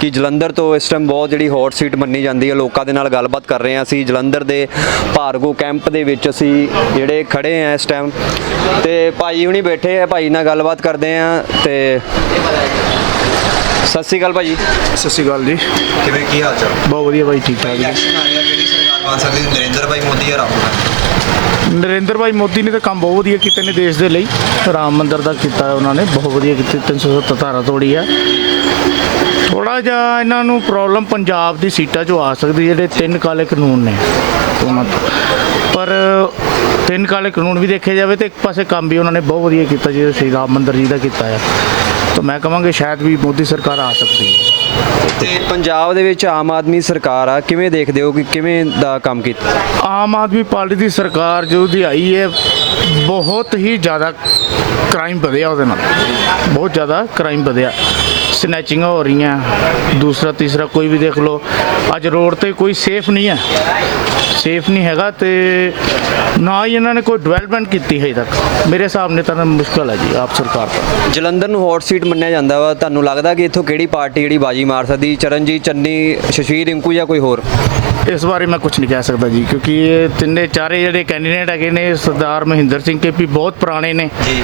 ਕਿ ਜਲੰਧਰ ਤੋਂ ਇਸ ਟਾਈਮ ਬਹੁਤ ਜਿਹੜੀ ਹੌਟ ਸੀਟ ਮੰਨੀ ਜਾਂਦੀ ਹੈ ਲੋਕਾਂ ਦੇ ਨਾਲ ਗੱਲਬਾਤ ਕਰ ਰਹੇ ਹਾਂ ਅਸੀਂ। ਜਲੰਧਰ ਦੇ ਭਾਰਗੋ ਕੈਂਪ ਦੇ ਵਿੱਚ ਅਸੀਂ ਜਿਹੜੇ ਖੜੇ ਆ ਇਸ ਟਾਈਮ ਤੇ ਭਾਈ ਹੁਣੀ ਬੈਠੇ ਆ ਭਾਈ ਨਾਲ ਗੱਲਬਾਤ ਕਰਦੇ ਆ ਤੇ ਸਤਿ ਸ਼੍ਰੀ ਅਕਾਲ ਭਾਜੀ ਸਤਿ ਸ਼੍ਰੀ ਅਕਾਲ ਜੀ। ਕਿਵੇਂ ਕੀ ਹਾਲ ਚਾਲ? ਬਹੁਤ ਵਧੀਆ ਬਾਈ ਠੀਕ ਠਾਕ ਜੀ। ਇਲੈਕਸ਼ਨ ਆ ਰਿਹਾ ਕਿਹੜੀ ਬਣ ਸਕਦੀ? ਹੈ ਨਰਿੰਦਰ ਭਾਈ ਮੋਦੀ ਜਾਂ ਰਾਹੁਲ ਗਾਂਧੀ? ਨਰਿੰਦਰ ਭਾਈ ਮੋਦੀ ਨੇ ਤਾਂ ਕੰਮ ਬਹੁਤ ਵਧੀਆ ਕੀਤੇ ਨੇ ਦੇਸ਼ ਦੇ ਲਈ। ਰਾਮ ਮੰਦਿਰ ਦਾ ਕੀਤਾ ਉਹਨਾਂ ਨੇ ਬਹੁਤ ਵਧੀਆ ਕੀਤੀ 370 ਧਾਰਾ ਤੋੜੀ ਆ। ਥੋੜਾ ਜਿਹਾ ਇਹਨਾਂ ਨੂੰ ਪ੍ਰੋਬਲਮ ਪੰਜਾਬ ਦੀ ਸੀਟਾਂ 'ਚੋਂ ਆ ਸਕਦੀ ਜਿਹੜੇ ਤਿੰਨ ਕਾਲੇ ਕਾਨੂੰਨ ਨੇ। ਪਰ ਤਿੰਨ ਕਾਲੇ ਕਾਨੂੰਨ ਵੀ ਦੇਖੇ ਜਾਵੇ ਤੇ ਇੱਕ ਪਾਸੇ ਕੰਮ ਵੀ ਉਹਨਾਂ ਨੇ ਬਹੁਤ ਵਧੀਆ ਕੀਤਾ ਜਿਹੜਾ ਸ਼੍ਰੀ ਰਾਮ ਮੰਦਿਰ ਜੀ ਦਾ ਕੀਤਾ ਆ। ਤਾਂ ਮੈਂ ਕਹਾਂਗੇ ਸ਼ਾਇਦ ਵੀ ਮੋਦੀ ਸਰਕਾਰ ਆ ਸਕਦੀ ਹੈ। ਤੇ ਪੰਜਾਬ ਦੇ ਵਿੱਚ ਆਮ ਆਦਮੀ ਸਰਕਾਰ ਆ, ਕਿਵੇਂ ਦੇਖਦੇ ਹੋ ਕਿ ਕਿਵੇਂ ਦਾ ਕੰਮ ਕੀਤਾ? ਆਮ ਆਦਮੀ ਪਾਰਟੀ ਦੀ ਸਰਕਾਰ ਜਦੋਂ ਦੀ ਆਈ ਹੈ, ਬਹੁਤ ਹੀ ਜ਼ਿਆਦਾ ਕ੍ਰਾਈਮ ਵਧਿਆ ਉਹਦੇ ਨਾਲ। ਬਹੁਤ ਜ਼ਿਆਦਾ ਕ੍ਰਾਈਮ ਵਧਿਆ। ਸਨੈਚਿੰਗਾਂ ਹੋ ਰਹੀਆਂ। ਦੂਸਰਾ ਤੀਸਰਾ ਕੋਈ ਵੀ ਦੇਖ ਲਓ। ਅੱਜ ਰੋਡ ਤੇ ਕੋਈ ਸੇਫ ਨਹੀਂ ਹੈ। ਸੇਫ ਨਹੀਂ ਹੈਗਾ ਤੇ ਨਾ ਹੀ ਇਹਨਾਂ ਨੇ ਕੋਈ ਡਿਵੈਲਪਮੈਂਟ ਕੀਤੀ ਹੈ ਤੱਕ। ਮੇਰੇ ਹਿਸਾਬ ਨਾਲ ਤਾਂ ਮੁਸ਼ਕਲ ਹੈ ਜੀ ਆਪ ਸਰਕਾਰ ਦਾ ਜਲੰਧਰ ਨੂੰ ਹੌਟ ਸੀਟ ਮੰਨਿਆ ਜਾਂਦਾ ਵਾ। ਤੁਹਾਨੂੰ ਲੱਗਦਾ ਕਿ ਇੱਥੋਂ ਕਿਹੜੀ ਪਾਰਟੀ ਜਿਹੜੀ ਬਾਜੀ ਮਾਰ ਸਕਦੀ? ਚਰਨਜੀਤ ਚੰਨੀ ਸ਼ਸ਼ੀਰ ਰਿੰਕੂ ਜਾਂ ਕੋਈ ਹੋਰ? ਇਸ ਬਾਰੇ ਮੈਂ ਕੁਝ ਨਹੀਂ ਕਹਿ ਸਕਦਾ ਜੀ ਕਿਉਂਕਿ ਇਹ ਤਿੰਨੇ ਚਾਰੇ ਜਿਹੜੇ ਕੈਂਡੀਡੇਟ ਹੈਗੇ ਨੇ ਸਰਦਾਰ ਮਹਿੰਦਰ ਸਿੰਘ ਕੇਪੀ ਬਹੁਤ ਪੁਰਾਣੇ ਨੇ। ਜੀ।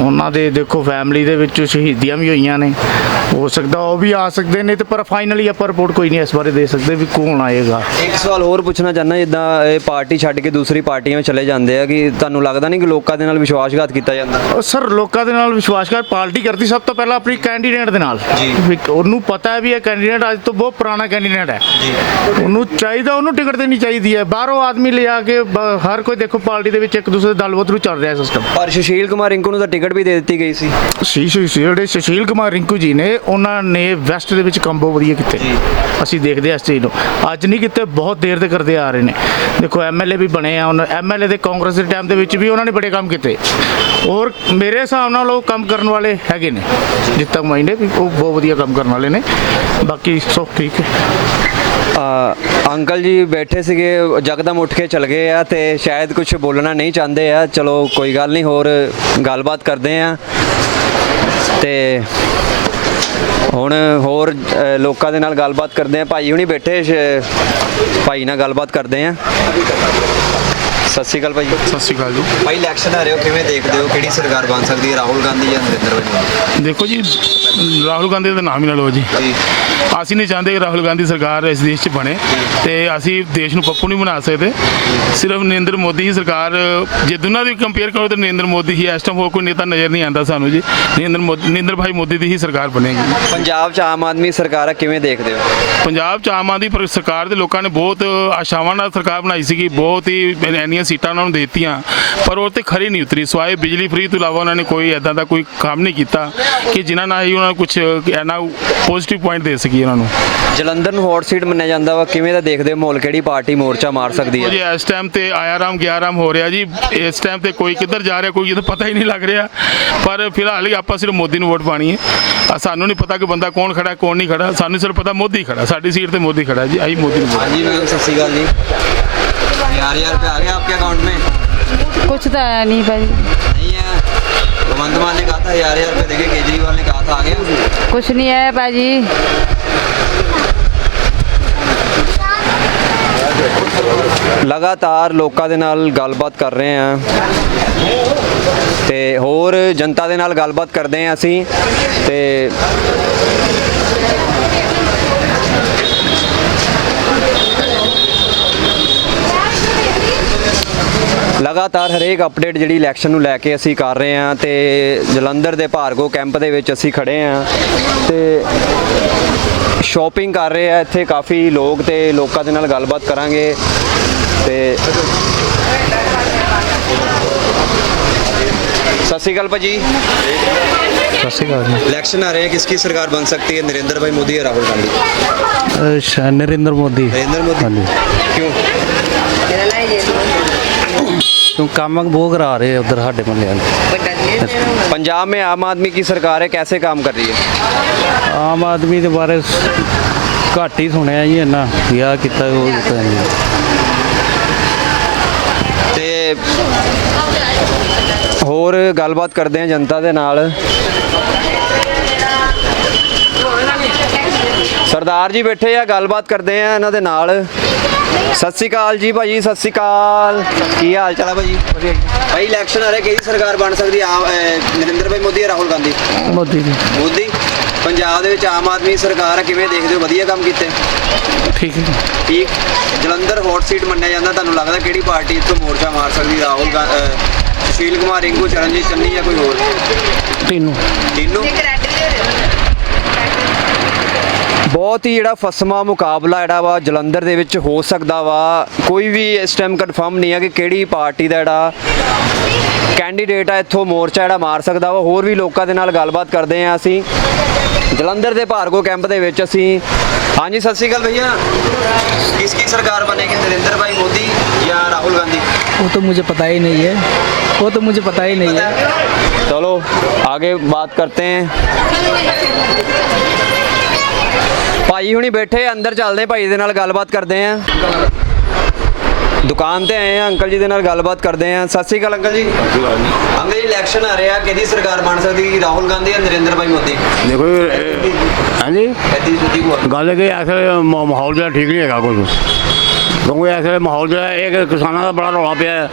ਉਹਨਾਂ ਦੇ ਦੇਖੋ ਫੈਮਿਲੀ ਦੇ ਵਿੱਚ ਸ਼ਹੀਦੀਆਂ ਵੀ ਹੋਈਆਂ ਨੇ। ਹੋ ਸਕਦਾ ਉਹ ਵੀ ਆ ਸਕਦੇ ਨੇ ਤੇ ਪਰ ਫਾਈਨਲੀ ਆਪਾਂ ਰਿਪੋਰਟ ਕੋਈ ਨਹੀਂ ਇਸ ਬਾਰੇ ਦੇ ਸਕਦੇ ਵੀ ਕੌਣ ਆਏਗਾ। ਇੱਕ ਸਵਾਲ ਹੋਰ ਪੁੱਛਣਾ ਚਾਹੁੰਦਾ ਜਿੱਦਾਂ ਇਹ ਪਾਰਟੀ ਛੱਡ ਕੇ ਦੂਸਰੀ ਪਾਰਟੀਆਂ ਵਿੱਚ ਚਲੇ ਜਾਂਦੇ ਆ ਕਿ ਤੁਹਾਨੂੰ ਲੱਗਦਾ ਨਹੀਂ ਕਿ ਲੋਕਾਂ ਦੇ ਨਾਲ ਵਿਸ਼ਵਾਸਘਾਤ ਕੀਤਾ ਜਾਂਦਾ? ਸਰ ਲੋਕਾਂ ਦੇ ਨਾਲ ਵਿਸ਼ਵਾਸਘਾਤ ਪਾਰਟੀ ਕਰਦੀ ਸਭ ਤੋਂ ਪਹਿਲਾਂ ਆਪਣੀ ਕੈਂਡੀਡੇਟ ਦੇ ਨਾਲ। ਉਹਨੂੰ ਪਤਾ ਹੈ ਵੀ ਇਹ ਕੈਂਡੀਡੇਟ ਅੱਜ ਤੋਂ ਬਹੁਤ ਪੁਰਾਣਾ ਕੈਂਡੀਡੇਟ ਹੈ। ਉਹਨੂੰ ਚਾਹੀਦਾ ਉਹਨੂੰ ਟਿਕਟ ਦੇਣੀ ਚਾਹੀਦੀ ਹੈ। ਬਾਹਰੋਂ ਆਦਮੀ ਲਿਆ ਕੇ ਹਰ ਕੋਈ ਦੇਖੋ ਪਾਰਟੀ ਦੇ ਵਿੱਚ ਇੱਕ ਦੂਸਰੇ ਦੇ ਦਲਬਤ ਨੂੰ ਚੱਲ ਰਿਹਾ ਸਿਸਟਮ ਪਰ ਸੁਸ਼ੀਲ ਕੁਮਾਰ ਰਿੰਕੂ ਨੂੰ ਤਾਂ ਟਿਕਟ ਵੀ ਦੇ ਦਿੱਤੀ ਗਈ ਸੀ। ਸੀ ਸੀ ਸੀ। ਜਿਹੜੇ ਸੁਸ਼ੀਲ ਕੁਮਾਰ ਰਿੰਕੂ ਜੀ ਨੇ ਉਹਨਾਂ ਨੇ ਵੈਸਟ ਦੇ ਵਿੱਚ ਕੰਮ ਬਹੁਤ ਵਧੀਆ ਕੀਤੇ। ਅਸੀਂ ਦੇਖਦੇ ਹਾਂ ਇਸ ਚੀਜ਼ ਨੂੰ। ਅੱਜ ਨਹੀਂ ਕੀਤੇ ਬਹੁਤ ਦੇਰ ਦੇ ਕਰਦੇ ਆ ਰਹੇ ਨੇ। ਦੇਖੋ ਐਮਐਲਏ ਵੀ ਬਣੇ ਆ ਉਹਨਾਂ ਐਮਐਲਏ ਦੇ ਕਾਂਗਰਸ ਦੇ ਟਾਈਮ ਦੇ ਵਿੱਚ ਵੀ ਉਹਨਾਂ ਨੇ ਬੜੇ ਕੰਮ ਕੀਤੇ। ਔਰ ਮੇਰੇ ਹਿਸਾਬ ਨਾਲ ਉਹ ਕੰਮ ਕਰਨ ਵਾਲੇ ਹੈਗੇ ਨੇ। ਜਿੱਤਕ ਮਾਈਂਡ ਵੀ ਉਹ ਬਹੁਤ ਵਧੀਆ ਕੰਮ ਕਰਨ ਵਾਲੇ ਨੇ। ਬਾਕੀ ਸੋ ਠੀਕ ਹੈ। ਅੰਕਲ ਜੀ ਬੈਠੇ ਸੀਗੇ ਜਕਦਮ ਉੱਠ ਕੇ ਚਲ ਗਏ ਆ ਤੇ ਸ਼ਾਇਦ ਕੁਝ ਬੋਲਣਾ ਨਹੀਂ ਚਾਹੁੰਦੇ ਆ। ਚਲੋ ਕੋਈ ਗੱਲ ਨਹੀਂ, ਹੋਰ ਗੱਲਬਾਤ ਕਰਦੇ ਆ। ਤੇ ਹੁਣ ਹੋਰ ਲੋਕਾਂ ਦੇ ਨਾਲ ਗੱਲਬਾਤ ਕਰਦੇ ਆ। ਭਾਈ ਹੁਣੀ ਬੈਠੇ ਭਾਈ ਨਾਲ ਗੱਲਬਾਤ ਕਰਦੇ ਆ। ਸਤਿ ਸ਼੍ਰੀ ਅਕਾਲ ਭਾਈ। ਸਤਿ ਸ਼੍ਰੀ ਅਕਾਲ ਜੀ। ਭਾਈ ਇਲੈਕਸ਼ਨ ਆ ਰਹੇ ਹੋ ਕਿਵੇਂ ਦੇਖਦੇ ਹੋ? ਕਿਹੜੀ ਸਰਕਾਰ ਬਣ ਸਕਦੀ ਹੈ? ਰਾਹੁਲ ਗਾਂਧੀ ਜਾਂ ਨਰਿੰਦਰ ਮੋਦੀ? ਦੇਖੋ ਜੀ ਰਾਹੁਲ ਗਾਂਧੀ ਦਾ ਨਾਮ ਹੀ ਨਾ ਲਓ ਜੀ। ਅਸੀਂ ਨਹੀਂ ਚਾਹੁੰਦੇ ਕਿ ਰਾਹੁਲ ਗਾਂਧੀ ਸਰਕਾਰ ਇਸ ਦੇਸ਼ 'ਚ ਬਣੇ ਤੇ ਅਸੀਂ ਦੇਸ਼ ਨੂੰ ਪੱਪੂ ਨਹੀਂ ਬਣਾ ਸਕਦੇ। ਸਿਰਫ ਨਰਿੰਦਰ ਮੋਦੀ ਹੀ ਸਰਕਾਰ ਜੇ ਦੋਨਾਂ ਦੀ ਕੰਪੇਅਰ ਕਰੋ ਤਾਂ ਨਰਿੰਦਰ ਮੋਦੀ ਹੀ ਇਸ ਟਾਈਮ ਹੋਰ ਕੋਈ ਨੇਤਾ ਨਜ਼ਰ ਨਹੀਂ ਆਉਂਦਾ ਸਾਨੂੰ ਜੀ। ਨਰਿੰਦਰ ਮੋਦੀ ਨਰਿੰਦਰ ਭਾਈ ਮੋਦੀ ਦੀ ਹੀ ਸਰਕਾਰ ਬਣੇਗੀ ਪੰਜਾਬ 'ਚ ਆਮ ਆਦਮੀ ਸਰਕਾਰ ਆ ਕਿਵੇਂ ਦੇਖਦੇ ਹੋ? ਪੰਜਾਬ 'ਚ ਆਮ ਆਦਮੀ ਸਰਕਾਰ ਦੇ ਲੋਕਾਂ ਨੇ ਬਹੁਤ ਆਸ਼ਾਵਾਂ ਨਾਲ ਸਰਕਾਰ ਬਣਾਈ ਸੀਗੀ ਬਹੁਤ ਹੀ ਇੰਨੀਆਂ ਸੀਟਾਂ ਉਹਨਾਂ ਨੂੰ ਦਿੱਤੀਆਂ ਪਰ ਉਹ ਤੇ ਖਰੀ ਨਹੀਂ ਉਤਰੀ। ਸਵਾਏ ਬਿਜਲੀ ਫ੍ਰੀ ਤੋਂ ਇਲਾਵਾ ਉਹਨਾਂ ਨੇ ਕੋਈ ਐਦਾਂ ਦਾ ਕੋਈ ਕੰਮ ਨਹੀਂ ਕੀਤਾ ਕਿ ਜਿਨ੍ਹਾਂ ਨਾਲ ਹੀ ਉਹਨਾਂ ਨੂੰ ਕੁਝ ਐਨਾ ਪੋਜ਼ਿਟਿਵ ਪੁਆਇੰਟ ਦੇ ਸਕੀ ਉਹਨਾਂ ਨੂੰ। ਜਲੰਧਰ ਨੂੰ ਹੌਟ ਸੀਟ ਮੰਨਿਆ ਜਾਂਦਾ ਵਾ ਕਿਵੇਂ ਦਾ ਦੇਖਦੇ ਹੋ ਮਾਹੌਲ? ਕਿਹੜੀ ਪਾਰਟੀ ਮੋਰਚਾ ਮਾਰ ਸਕਦੀ ਉਹ ਜੀ ਹੈ ਇਸ ਟਾਈਮ ਤੇ ਆਇਆ ਰਾਮ ਗਿਆ ਰਾਮ ਹੋ ਰਿਹਾ ਜੀ। ਇਸ ਟਾਈਮ ਤੇ ਕੋਈ ਕਿੱਧਰ ਜਾ ਰਿਹਾ ਕੋਈ ਕਿਤੇ ਪਤਾ ਹੀ ਨਹੀਂ ਲੱਗ ਰਿਹਾ। ਪਰ ਫਿਲਹਾਲ ਹੀ ਆਪਾਂ ਸਿਰਫ ਮੋਦੀ ਨੂੰ ਵੋਟ ਪਾਣੀ ਹੈ। ਸਾਨੂੰ ਨਹੀਂ ਪਤਾ ਕਿ ਬੰਦਾ ਕੌਣ ਖੜਾ ਕੌਣ ਨਹੀਂ ਖੜਾ। ਸਾਨੂੰ ਸਿਰਫ ਪਤਾ ਮੋਦੀ ਖੜਾ। ਸਾਡੀ ਸੀਟ ਤੇ ਮੋਦੀ ਖੜਾ ਜੀ। ਆਹੀ ਮੋਦੀ ਨੂੰ ਹਾਂਜੀ ਸਤਿ ਸ਼੍ਰੀ ਅਕਾਲ ਜੀ। यार यार रुपये आ गया आपके अकाउंट में ਕੁਛ ਤਾਂ ਹੈ ਨਹੀਂ ਭਾਈ नहीं है भगवंत मान ने कहा था यार यार रुपये देखे केजरीवाल ने कहा था आ गया ਕੁਛ ਨਹੀਂ ਹੈ ਭਾਜੀ ਲਗਾਤਾਰ ਲੋਕਾਂ ਦੇ ਨਾਲ ਗੱਲਬਾਤ ਕਰ ਰਹੇ ਹਾਂ ਤੇ ਹੋਰ ਜਨਤਾ ਦੇ ਨਾਲ ਗੱਲਬਾਤ ਕਰਦੇ ਹਾਂ ਅਸੀਂ ਤੇ ਲਗਾਤਾਰ ਹਰੇਕ ਅਪਡੇਟ ਜਿਹੜੀ ਇਲੈਕਸ਼ਨ ਨੂੰ ਲੈ ਕੇ ਅਸੀਂ ਕਰ ਰਹੇ ਹਾਂ ਤੇ ਜਲੰਧਰ ਦੇ ਭਾਰਗੋ ਕੈਂਪ ਦੇ ਵਿੱਚ ਅਸੀਂ ਖੜੇ ਹਾਂ ਤੇ ਸ਼ਾਪਿੰਗ ਕਰ ਰਹੇ ਆ ਇੱਥੇ ਕਾਫੀ ਲੋਕ ਤੇ ਲੋਕਾਂ ਦੇ ਨਾਲ ਗੱਲਬਾਤ ਕਰਾਂਗੇ ਤੇ ਸਤਿ ਸ਼੍ਰੀ ਅਕਾਲ ਭਾਜੀ ਸਤਿ ਸ਼੍ਰੀ ਅਕਾਲ ਜੀ इलेक्शन आ रहे हैं किसकी सरकार बन सकती है नरेंद्र भाई मोदी या राहुल गांधी ਨਰਿੰਦਰ ਮੋਦੀ नरेंद्र मोदी क्यों ਕਿਉਂ ਕੰਮ ਬਹੁਤ ਕਰਾ ਰਹੇ ਉਧਰ ਸਾਡੇ ਮਹੱਲੇ ਵਾਲੇ पंजाब में आम आदमी की सरकार है कैसे काम कर रही है ਆਮ ਆਦਮੀ ਦੇ ਬਾਰੇ ਘੱਟ ਹੀ ਸੁਣਿਆ ਜੀ ਇੰਨਾ ਵਿਆਹ ਕੀਤਾ ਉਹ ਕੀਤਾ ਜੀ ਤੇ ਹੋਰ ਗੱਲਬਾਤ ਕਰਦੇ ਹਾਂ ਜਨਤਾ ਦੇ ਨਾਲ ਸਰਦਾਰ ਜੀ ਬੈਠੇ ਆ ਗੱਲਬਾਤ ਕਰਦੇ ਆ ਇਹਨਾਂ ਦੇ ਨਾਲ। ਸਤਿ ਸ਼੍ਰੀ ਅਕਾਲ ਜੀ ਭਾਜੀ ਸਤਿ ਸ਼੍ਰੀ ਅਕਾਲ। ਕੀ ਹਾਲ ਚਾਲ ਹੈ ਭਾਜੀ? ਭਾਈ ਇਲੈਕਸ਼ਨ ਆ ਰਿਹਾ ਕਿਹਦੀ ਸਰਕਾਰ ਬਣ ਸਕਦੀ ਆ? ਅਹ, ਨਰਿੰਦਰ ਭਾਈ ਮੋਦੀ ਜਾਂ ਰਾਹੁਲ ਗਾਂਧੀ? ਮੋਦੀ ਦੀ। ਮੋਦੀ? ਪੰਜਾਬ ਦੇ ਵਿੱਚ ਆਮ ਆਦਮੀ ਸਰਕਾਰ ਆ ਕਿਵੇਂ ਦੇਖਦੇ ਹੋ? ਵਧੀਆ ਕੰਮ ਕੀਤੇ? ਠੀਕ ਹੈ ਠੀਕ? ਜਲੰਧਰ ਹੌਟ ਸੀਟ ਮੰਨਿਆ ਜਾਂਦਾ ਤੁਹਾਨੂੰ ਲੱਗਦਾ ਕਿਹੜੀ ਪਾਰਟੀ ਇੱਥੋਂ ਮੋਰਚਾ ਮਾਰ ਸਕਦੀ? ਰਾਹੁਲ ਗਾ- ਅਹ, ਸੁਸ਼ੀਲ ਕੁਮਾਰ ਰਿੰਕੂ ਚਰਨਜੀਤ ਚੰਨੀ ਜਾਂ ਕੋਈ ਹੋਰ? ਤੈਨੂੰ। ਤਿੰਨੋਂ? ਬਹੁਤ ਹੀ ਜਿਹੜਾ ਫਸਮਾ ਮੁਕਾਬਲਾ ਜਿਹੜਾ ਵਾ ਜਲੰਧਰ ਦੇ ਵਿੱਚ ਹੋ ਸਕਦਾ ਵਾ। ਕੋਈ ਵੀ ਇਸ ਟਾਈਮ ਕਨਫਰਮ ਨਹੀਂ ਆ ਕਿ ਕਿਹੜੀ ਪਾਰਟੀ ਦਾ ਜਿਹੜਾ ਕੈਂਡੀਡੇਟ ਆ ਇੱਥੋਂ ਮੋਰਚਾ ਜਿਹੜਾ ਮਾਰ ਸਕਦਾ ਵਾ। ਹੋਰ ਵੀ ਲੋਕਾਂ ਦੇ ਨਾਲ ਗੱਲਬਾਤ ਕਰਦੇ ਆ ਅਸੀਂ। ਜਲੰਧਰ ਦੇ ਭਾਰਗੋ ਕੈਂਪ ਦੇ ਵਿੱਚ ਅਸੀਂ। ਹਾਂਜੀ ਸਤਿ ਸ਼੍ਰੀ ਅਕਾਲ ਭਈਆ। ਕਿਸ ਕੀ ਸਰਕਾਰ ਬਣੇਗੀ ਨਰਿੰਦਰ ਭਾਈ ਮੋਦੀ ਜਾਂ ਰਾਹੁਲ ਗਾਂਧੀ? ਉਹ तो मुझे ਪਤਾ ਹੀ ਨਹੀਂ ਹੈ। ਉਹ तो मुझे ਪਤਾ ਹੀ ਨਹੀਂ ਹੈ। ਚਲੋ आगे बात करते हैं ਭਾਈ ਹੁਣੀ ਬੈਠੇ ਅੰਦਰ ਚੱਲਦੇ ਭਾਈ ਦੇ ਨਾਲ ਗੱਲਬਾਤ ਕਰਦੇ ਆ। ਦੁਕਾਨ ਤੇ ਆਏ ਆ ਅੰਕਲ ਜੀ ਦੇ ਨਾਲ ਗੱਲਬਾਤ ਕਰਦੇ ਆ। Sat Sri Akal uncle ji. Uncle ji election ਆ ਰਿਹਾ ਕਿਹਦੀ ਸਰਕਾਰ ਬਣ ਸਕਦੀ? ਰਾਹੁਲ ਗਾਂਧੀ ਜਾਂ ਨਰਿੰਦਰ ਭਾਈ ਮੋਦੀ? ਦੇਖੋ ਇਹ- ਹਾਂਜੀ। ਐਦੀ ਸੁਦੀ ਕੋ ਗੱਲ ਕਿ ਇਸ ਵੇਲੇ ਮ- ਮਾਹੌਲ ਜਿਹੜਾ ਠੀਕ ਨਹੀਂ ਹੈਗਾ ਕੁਝ ਕਿਉਂਕਿ ਇਸ ਵੇਲੇ ਮਾਹੌਲ ਜਿਹੜਾ ਇਹ ਕਿ ਕਿਸਾਨਾਂ ਦਾ ਬੜਾ ਰੌਲਾ ਪਿਆ ਹੈ।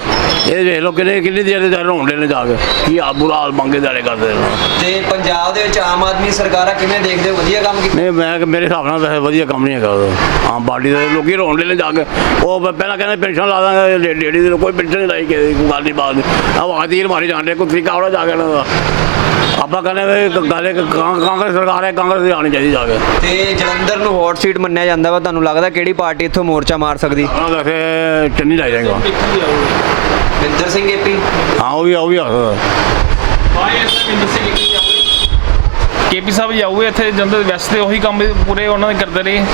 ਇਹ ਦੇਖ ਲਓ ਕਿੰਨੇ ਕਿੰਨੀ ਦੇਰ ਦੇ ਰੋਂਡੇ ਨੇ ਜਾ ਕੇ ਕੀ ਆ ਬੁਰਾ ਹਾਲ ਮੰਗੇ ਦਾਲੇ ਕਰਦੇ ਨੇ। ਤੇ ਪੰਜਾਬ ਦੇ ਵਿੱਚ ਆਮ ਆਦਮੀ ਸਰਕਾਰ ਕਿਵੇਂ ਦੇਖਦੇ ਹੋ? ਵਧੀਆ ਕੰਮ ਕੀਤਾ ਨਹੀਂ ਮੈਂ ਕਿ ਮੇਰੇ ਹਿਸਾਬ ਨਾਲ ਵੈਸੇ ਵਧੀਆ ਕੰਮ ਨਹੀਂ ਹੈਗਾ ਉਹਦਾ। ਆਮ ਪਾਰਟੀ ਦੇ ਲੋਕੀ ਰੋਂਡੇ ਨੇ ਜਾ ਕੇ। ਉਹ ਪ- ਪਹਿਲਾਂ ਕਹਿੰਦੇ ਪੈਨਸ਼ਨ ਲਾ ਦਾਂਗੇ ਲੇ- ਲੇਡੀ ਦੇ ਕੋਈ ਪੈਨਸ਼ਨ ਨਹੀਂ ਲਾਈ ਕਿਸੇ ਦੀ, ਕੋਈ ਗੱਲ ਨਹੀਂ ਬਾਤ ਨਹੀਂ। ਆ ਆਖਦੀ ਮਾਰੀ ਜਾਂਦੇ ਕੋਈ ਤਰੀਕਾ ਹੋਣਾ ਜਾ ਕੇ ਇਹਨਾਂ ਦਾ। ਆਪਾਂ ਕਹਿੰਦੇ ਵੀ ਗੱਲ ਕਿ ਕਾਂਗਰਸ ਸਰਕਾਰ ਹੈ ਕਾਂਗਰਸ ਦੀ ਆਣੀ ਚਾਹੀਦੀ ਜਾ ਕੇ। ਤੇ ਜਲੰਧਰ ਨੂੰ ਹੌਟ ਸੀਟ ਮੰਨਿਆ ਜਾਂਦਾ ਵਾ ਤੁਹਾਨੂੰ ਲੱਗਦਾ ਕਿਹੜੀ ਪਾਰਟੀ ਇੱਥੋਂ ਮੋਰਚਾ ਮਾਰ ਸਕਦੀ? ਉਹਨਾਂ ਦਾ ਚੰਨੀ ਲਾਈ ਜਾਏਗਾ। ਵਿੰਦਰ ਸਿੰਘ ਏਪੀ ਹਾਂ ਉਹ ਵੀ ਉਹ ਵੀ ਆ ਸਕਦਾ। ਕੇਪੀ ਸਾਹਿਬ ਜਾਊਗੇ ਇੱਥੇ ਜਲੰਧਰ ਵੈਸਟ ਤੇ ਉਹੀ ਕੰਮ ਪੂਰੇ ਉਹਨਾਂ ਦੇ ਕਰਦੇ ਰਹੇ।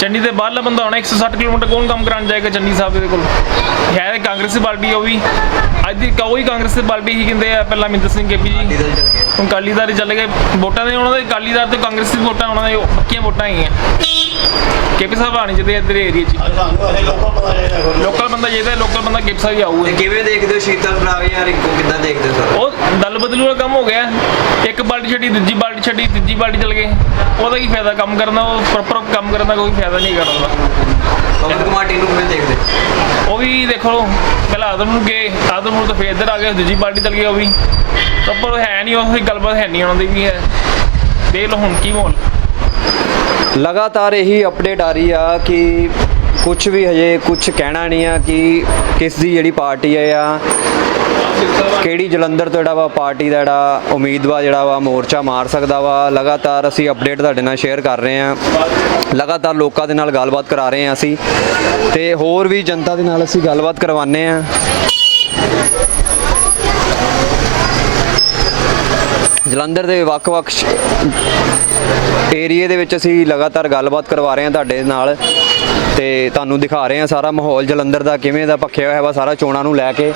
ਚੰਡੀ ਦੇ ਬਾਹਰਲਾ ਬੰਦਾ ਹੋਣਾ 160 ਕਿਲੋਮੀਟਰ ਕੌਣ ਕੰਮ ਕਰਾਉਣ ਜਾਏਗਾ ਚੰਨੀ ਸਾਹਿਬ ਦੇ ਕੋਲ? ਹੈ ਕਾਂਗਰਸੀ ਪਾਰਟੀ ਉਹ ਵੀ। ਅੱਜ ਦੀ ਕੋਈ ਕਾਂਗਰਸੀ ਪਾਰਟੀ ਹੀ ਕਹਿੰਦੇ ਆ ਪਹਿਲਾਂ ਮਿੰਦਰ ਸਿੰਘ ਕੇਪੀ ਜੀ। ਹੁਣ ਕਾਲੀਦਾਰ ਚੱਲ ਗਏ। ਵੋਟਾਂ ਦੇ ਉਹਨਾਂ ਦੇ ਕਾਲੀਦਾਰ ਤੇ ਕਾਂਗਰਸੀ ਵੋਟਾਂ ਉਹਨਾਂ ਦੇ ਪੱਕੀਆਂ ਵੋਟਾਂ ਹੈਗੀਆਂ ਕੇਪੀ ਸਾਹਿਬ ਆਣੀ ਚਾਹੀਦੇ ਇੱਧਰ ਏਰੀਆ 'ਚ ਲੋਕਲ ਬੰਦਾ ਚਾਹੀਦਾ ਲੋਕਲ ਬੰਦਾ ਕੇਪੀ ਸਾਹਿਬ ਹੀ ਆਊਗਾ। ਤੇ ਕਿਵੇਂ ਦੇਖਦੇ ਹੋ ਸ਼ੀਤਲ ਬਰਾਗ ਜਾਂ ਰਿੰਕੂ ਕਿੱਦਾਂ ਦੇਖਦੇ ਹੋ ਸਰ? ਉਹ ਦਲ ਬਦਲੂ ਦਾ ਕੰਮ ਹੋ ਗਿਆ। ਇੱਕ ਬਾਲਟੀ ਛੱਡੀ ਦੂਜੀ ਬਾਲਟੀ ਛੱਡੀ ਤੀਜੀ ਬਾਲਟੀ ਚਲ ਗਏ ਉਹਦਾ ਕੀ ਫਾਇਦਾ ਕੰਮ ਕਰਨ ਦਾ? ਉਹ ਪ੍ਰੋਪਰ ਕੰਮ ਕਰਨ ਦਾ ਕੋਈ ਫਾਇਦਾ ਨਹੀਂ ਕਰਨ ਦਾ। ਪਵਨ ਕੁਮਾਰ ਟੀਨੂ ਕਿਵੇਂ ਦੇਖਦੇ? ਉਹ ਵੀ ਦੇਖੋ ਪਹਿਲਾਂ ਆਦਮ ਨੂੰ ਗਏ ਆਦਮ ਨੂੰ ਤਾਂ ਫੇਰ ਇੱਧਰ ਆ ਗਏ ਦੂਜੀ ਬਾਲਟੀ ਚਲ ਗਈ ਉਹ ਵੀ। ਪ੍ਰੋਪਰ ਹੈ ਨਹੀਂ ਉਹ ਗੱਲਬਾਤ ਹੈ ਨਹੀਂ ਉਹਨਾਂ ਦੀ ਵੀ ਹੈ। ਦੇਖ ਲਓ ਹੁਣ ਕੀ ਮਾਹੌਲ। ਲਗਾਤਾਰ ਇਹੀ ਅਪਡੇਟ ਆ ਰਹੀ ਆ ਕਿ ਕੁਝ ਵੀ ਹਜੇ ਕੁਝ ਕਹਿਣਾ ਨਹੀਂ ਆ ਕਿ ਕਿਸ ਦੀ ਜਿਹੜੀ ਪਾਰਟੀ ਹੈ ਆ, ਕਿਹੜੀ ਜਲੰਧਰ ਤੋਂ ਜਿਹੜਾ ਵਾ ਪਾਰਟੀ ਦਾ ਜਿਹੜਾ ਉਮੀਦਵਾਰ ਜਿਹੜਾ ਵਾ ਮੋਰਚਾ ਮਾਰ ਸਕਦਾ ਵਾ। ਲਗਾਤਾਰ ਅਸੀਂ ਅਪਡੇਟ ਤੁਹਾਡੇ ਨਾਲ ਸ਼ੇਅਰ ਕਰ ਰਹੇ ਹਾਂ ਲਗਾਤਾਰ ਲੋਕਾਂ ਦੇ ਨਾਲ ਗੱਲਬਾਤ ਕਰਾ ਰਹੇ ਹਾਂ ਅਸੀਂ। ਤੇ ਹੋਰ ਵੀ ਜਨਤਾ ਦੇ ਨਾਲ ਅਸੀਂ ਗੱਲਬਾਤ ਕਰਵਾਉਂਦੇ ਹਾਂ ਜਲੰਧਰ ਦੇ ਵੱਖ-ਵੱਖ ਏਰੀਏ ਦੇ ਵਿੱਚ ਅਸੀਂ ਲਗਾਤਾਰ ਗੱਲਬਾਤ ਕਰਵਾ ਰਹੇ ਹਾਂ ਤੁਹਾਡੇ ਨਾਲ ਤੇ ਤੁਹਾਨੂੰ ਦਿਖਾ ਰਹੇ ਹਾਂ ਸਾਰਾ ਮਾਹੌਲ ਜਲੰਧਰ ਦਾ ਕਿਵੇਂ ਦਾ ਭਖਿਆ ਹੋਇਆ ਵਾ ਸਾਰਾ ਚੋਣਾਂ ਨੂੰ ਲੈ ਕੇ।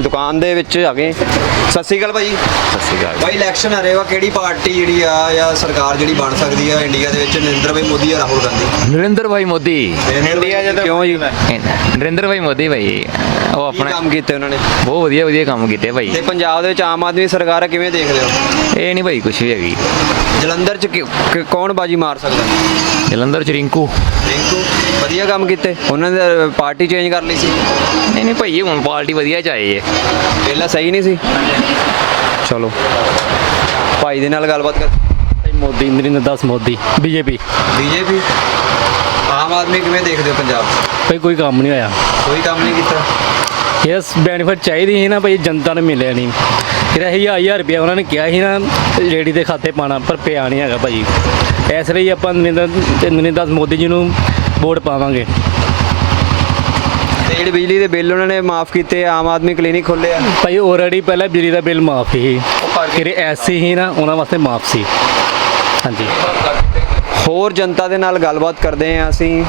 ਦੁਕਾਨ ਦੇ ਵਿੱਚ ਆ ਗਏ। ਸਤਿ ਸ਼੍ਰੀ ਅਕਾਲ ਭਾਈ। ਸਤਿ ਸ਼੍ਰੀ ਅਕਾਲ। ਭਾਈ ਇਲੈਕਸ਼ਨ ਆ ਰਹੇ ਵਾ ਕਿਹੜੀ ਪਾਰਟੀ ਜਿਹੜੀ ਆ ਜਾਂ ਸਰਕਾਰ ਜਿਹੜੀ ਬਣ ਸਕਦੀ ਆ ਇੰਡੀਆ ਦੇ ਵਿੱਚ ਨਰਿੰਦਰ ਭਾਈ ਮੋਦੀ ਜਾਂ ਰਾਹੁਲ ਗਾਂਧੀ? ਨਰਿੰਦਰ ਭਾਈ ਮੋਦੀ। ਇੰਡੀਆ ਜਦੋਂ ਕਿਉਂ ਜੀ? ਨਰਿੰਦਰ ਭਾਈ ਮੋਦੀ ਭਾਈ। ਉਹ ਆਪਣਾ ਕੰਮ ਕੀਤੇ ਉਹਨਾਂ ਨੇ? ਬਹੁਤ ਵਧੀਆ ਵਧੀਆ ਕੰਮ ਕੀਤੇ ਭਾਈ। ਤੇ ਪੰਜਾਬ ਦੇ ਵਿੱਚ ਆਮ ਆਦਮੀ ਸਰਕਾਰ ਕਿਵੇਂ ਦੇਖਦੇ ਹੋ? ਇਹ ਨਹੀਂ ਭਾਈ ਕੁਛ ਵੀ ਹੈਗੀ। ਜਲੰਧਰ ਚ ਕਿ- ਕਿ- ਕੌਣ ਬਾਜੀ ਮਾਰ ਸਕਦਾ? ਜਲੰਧਰ ਚ ਰਿੰਕੂ। ਰਿੰਕੂ ਵਧੀਆ ਕੰਮ ਕੀਤੇ? ਉਹਨਾਂ ਨੇ ਪਾਰਟੀ ਚੇਂਜ ਕਰ ਲਈ ਸੀ? ਨਹੀਂ ਨਹੀਂ ਭਾਈ ਹੁਣ ਪਾਰਟੀ ਵਧੀਆ ਚ ਆਈ ਹੈ ਪਹਿਲਾਂ ਸਹੀ ਨਹੀਂ ਸੀ? ਚਲੋ। ਭਾਈ ਦੇ ਨਾਲ ਗੱਲਬਾਤ ਕਰ ਮੋਦੀ ਨਰਿੰਦਰ ਦਾਸ ਮੋਦੀ ਬੀਜੇਪੀ। ਬੀਜੇਪੀ? ਆਦਮੀ ਕਿਵੇਂ ਦੇਖਦੇ ਹੋ ਪੰਜਾਬ 'ਚ? ਭਾਈ ਕੋਈ ਕੰਮ ਨਹੀਂ ਹੋਇਆ। ਕੋਈ ਕੰਮ ਨਹੀਂ ਕੀਤਾ? ਇਸ ਬੈਨੀਫਿਟ ਚਾਹੀਦੀ ਸੀ ਨਾ ਭਾਈ ਜਨਤਾ ਨੂੰ ਮਿਲਿਆ ਨਹੀਂ। ਜਿਹੜਾ ਹਜ਼ਾਰ ਹਜ਼ਾਰ ਰੁਪਇਆ ਉਹਨਾਂ ਨੇ ਕਿਹਾ ਸੀ ਨਾ ਲੇਡੀ ਦੇ ਖਾਤੇ ਪਾਣਾ ਪਰ ਪਿਆ ਨਹੀਂ ਹੈਗਾ ਭਾਈ। ਇਸ ਲਈ ਆਪਾਂ ਨਰਿੰਦਰ ਤੇ ਨਰਿੰਦਰ ਮੋਦੀ ਜੀ ਨੂੰ ਵੋਟ ਪਾਵਾਂਗੇ। ਤੇ ਜਿਹੜੇ ਬਿਜਲੀ ਦੇ ਬਿੱਲ ਉਹਨਾਂ ਨੇ ਮਾਫ ਕੀਤੇ ਆਮ ਆਦਮੀ ਕਲੀਨਿਕ ਖੋਲਿਆ ਭਾਈ ਆਲਰੇਡੀ ਪਹਿਲਾਂ ਬਿਜਲੀ ਦਾ ਬਿੱਲ ਮਾਫ ਸੀ। ਜਿਹੜੇ ਐਸਸੀ ਸੀ ਨਾ ਉਹਨਾਂ ਵਾਸਤੇ ਮਾਫ ਸੀ। ਹਾਂਜੀ। ਹੋਰ ਜਨਤਾ ਦੇ ਨਾਲ ਗੱਲਬਾਤ ਕਰਦੇ ਹਾਂ ਅਸੀਂ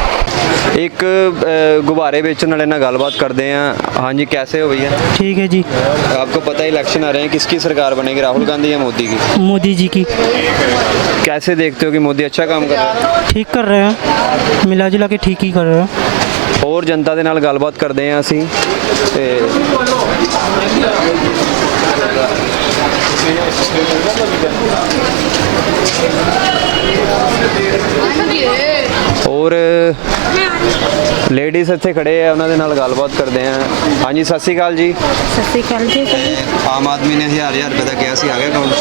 ਇੱਕ ਅ, ਗੁਬਾਰੇ ਵੇਚਣ ਵਾਲੇ ਨਾਲ ਗੱਲਬਾਤ ਕਰਦੇ हैं हाँ जी कैसे हो भैया ठीक है जी आपको पता है इलेक्शन आ रहे हैं किसकी सरकार बनेगी राहुल गांधी या मोदी की मोदी जी की कैसे देखते हो कि मोदी अच्छा काम कर रहा है ठीक कर रहे हैं मिला जुला के ठीक ही कर रहे हैं ਹੋਰ ਜਨਤਾ ਦੇ ਨਾਲ ਗੱਲਬਾਤ ਕਰਦੇ ਹਾਂ ਅਸੀਂ ਤੇ ਹੋਰ ਲੇਡੀਜ਼ ਇੱਥੇ ਖੜੇ ਆ ਉਹਨਾਂ ਦੇ ਨਾਲ ਗੱਲਬਾਤ ਕਰਦੇ ਆ ਹਾਂਜੀ ਸਤਿ ਸ਼੍ਰੀ ਅਕਾਲ ਜੀ सत श्रीकाल जी ਆਮ ਆਦਮੀ ਨੇ ਹਜ਼ਾਰ ਹਜ਼ਾਰ ਰੁਪਏ ਦਾ ਕਿਹਾ ਸੀ ਆ ਗਿਆ ਅਕਾਊਂਟ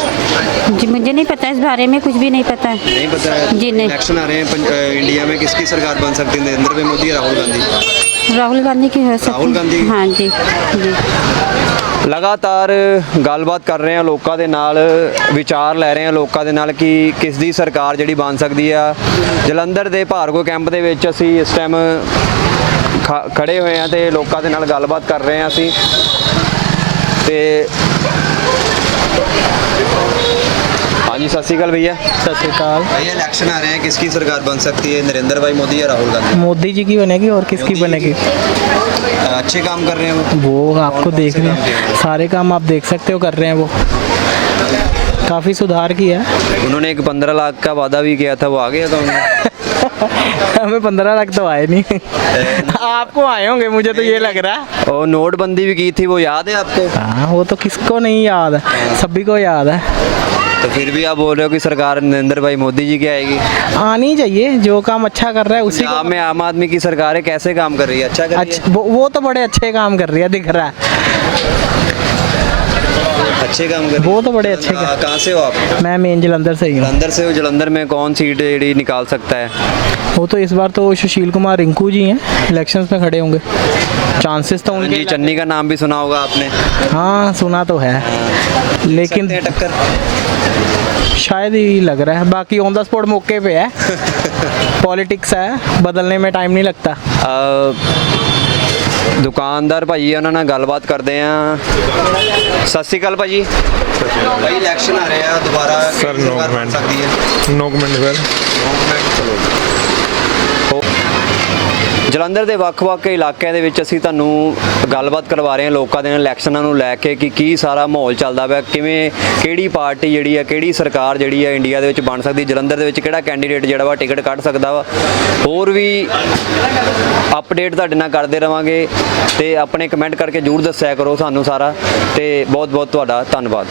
जी मुझे नहीं पता इस बारे में कुछ भी नहीं पता है नहीं पता है जी नहीं इलेक्शन आ रहे हैं पंज- अ, इंडिया में किसकी सरकार बन सकती है नरेंद्र भाई मोदी या राहुल गांधी राहुल गांधी की हो सकती राहुल गांधी? हाँ जी जी ਲਗਾਤਾਰ ਗੱਲਬਾਤ ਕਰ ਰਹੇ ਹਾਂ ਲੋਕਾਂ ਦੇ ਨਾਲ, ਵਿਚਾਰ ਲੈ ਰਹੇ ਹਾਂ ਲੋਕਾਂ ਦੇ ਨਾਲ ਕਿ ਕਿਸ ਦੀ ਸਰਕਾਰ ਜਿਹੜੀ ਬਣ ਸਕਦੀ ਆ। ਜਲੰਧਰ ਦੇ ਭਾਰਗੋ ਕੈਂਪ ਦੇ ਵਿੱਚ ਅਸੀਂ ਇਸ ਟਾਈਮ ਖੜੇ ਹੋਏ ਹਾਂ ਤੇ ਲੋਕਾਂ ਦੇ ਨਾਲ ਗੱਲਬਾਤ ਕਰ ਰਹੇ ਹਾਂ ਅਸੀਂ। ਤੇ हाँ जी सत भैया। सत भैया इलेक्शन आ रहे हैं किसकी सरकार बन सकती है नरेंद्र भाई मोदी या राहुल गांधी? मोदी जी की बनेगी और किसकी बनेगी? अच्छे काम कर रहे हैं वो? वो आपको देख रहे हैं। सारे काम आप देख सकते हो कर रहे हैं वो। काफ़ी सुधार किया है। उन्होंने एक पंद्रह लाख का वादा भी किया था वो आ गया था उन्होंने हमें पंद्रह लाख तो आए नहीं। आपको आए होंगे मुझे तो ये लग रहा है। और नोटबंदी भी की थी वो याद है आपको? हाँ वो तो किसको नहीं याद है। हाँ। सभी को याद है। तो फिर भी आप बोल रहे हो कि सरकार नरेंद्र भाई मोदी जी की आएगी? आनी चाहिए। जो काम अच्छा कर रहा है उसी पंजाब को में आम आदमी की सरकार है कैसे काम कर रही है? अच्छा कर रही अच्छा वो, वो तो बड़े अच्छे काम कर रही है दिख रहा है। है अच्छे काम कर वो तो बड़े अच्छे कहाँ कहाँ से हो आप? मैं मेन जलंधर से ही जलंधर से हो जलंधर में कौन सीट जेडी निकाल सकता है? वो तो इस बार तो सुशील कुमार रिंकू जी हैं इलेक्शंस में खड़े होंगे। चांसेस तो उनके चन्नी का नाम भी सुना होगा आपने। हाँ सुना तो है। लेकिन टक्कर? शायद ही लग रहा है बाकी ऑन द स्पॉट मौके पे है पॉलिटिक्स है बदलने में टाइम नहीं लगता ਅ, ਦੁਕਾਨਦਾਰ ਭਾਈ ਉਹਨਾਂ ਨਾਲ ਗੱਲਬਾਤ ਕਰਦੇ ਆ ਸਤਿ ਸ਼੍ਰੀ ਅਕਾਲ ਭਾਜੀ ਭਾਈ ਇਲੈਕਸ਼ਨ ਆ ਰਿਹਾ ਦੁਬਾਰਾ Sir, ਕਿਹੜੀ no ਸਰਕਾਰ ਬਣ comment. ਸਕਦੀ ਹੈ ਨੋ ਕਮੈਂਟ ਸਰ Jalandhar ਦੇ ਵੱਖ-ਵੱਖ ਇਲਾਕਿਆਂ ਦੇ ਵਿੱਚ ਅਸੀਂ ਤੁਹਾਨੂੰ ਗੱਲਬਾਤ ਕਰਵਾ ਰਹੇ ਹਾਂ ਲੋਕਾਂ ਦੇ ਨਾਲ, ਇਲੈਕਸ਼ਨਾਂ ਨੂੰ ਲੈ ਕੇ ਕਿ ਕੀ ਸਾਰਾ ਮਾਹੌਲ ਚੱਲਦਾ ਪਿਆ, ਕਿਵੇਂ, ਕਿਹੜੀ ਪਾਰਟੀ ਜਿਹੜੀ ਹੈ, ਕਿਹੜੀ ਸਰਕਾਰ ਜਿਹੜੀ ਹੈ ਇੰਡੀਆ ਦੇ ਵਿੱਚ ਬਣ ਸਕਦੀ, ਜਲੰਧਰ ਦੇ ਵਿੱਚ ਕਿਹੜਾ ਕੈਂਡੀਡੇਟ ਜਿਹੜਾ ਵਾ ਟਿਕਟ ਕੱਢ ਸਕਦਾ ਵਾ। ਹੋਰ ਵੀ ਅਪਡੇਟ ਤੁਹਾਡੇ ਨਾਲ ਕਰਦੇ ਰਵਾਂਗੇ ਤੇ ਆਪਣੇ ਕਮੈਂਟ ਕਰਕੇ ਜਰੂਰ ਦੱਸਿਆ ਕਰੋ ਸਾਨੂੰ ਸਾਰਾ ਤੇ ਬਹੁਤ ਬਹੁਤ ਤੁਹਾਡਾ ਧੰਨਵਾਦ।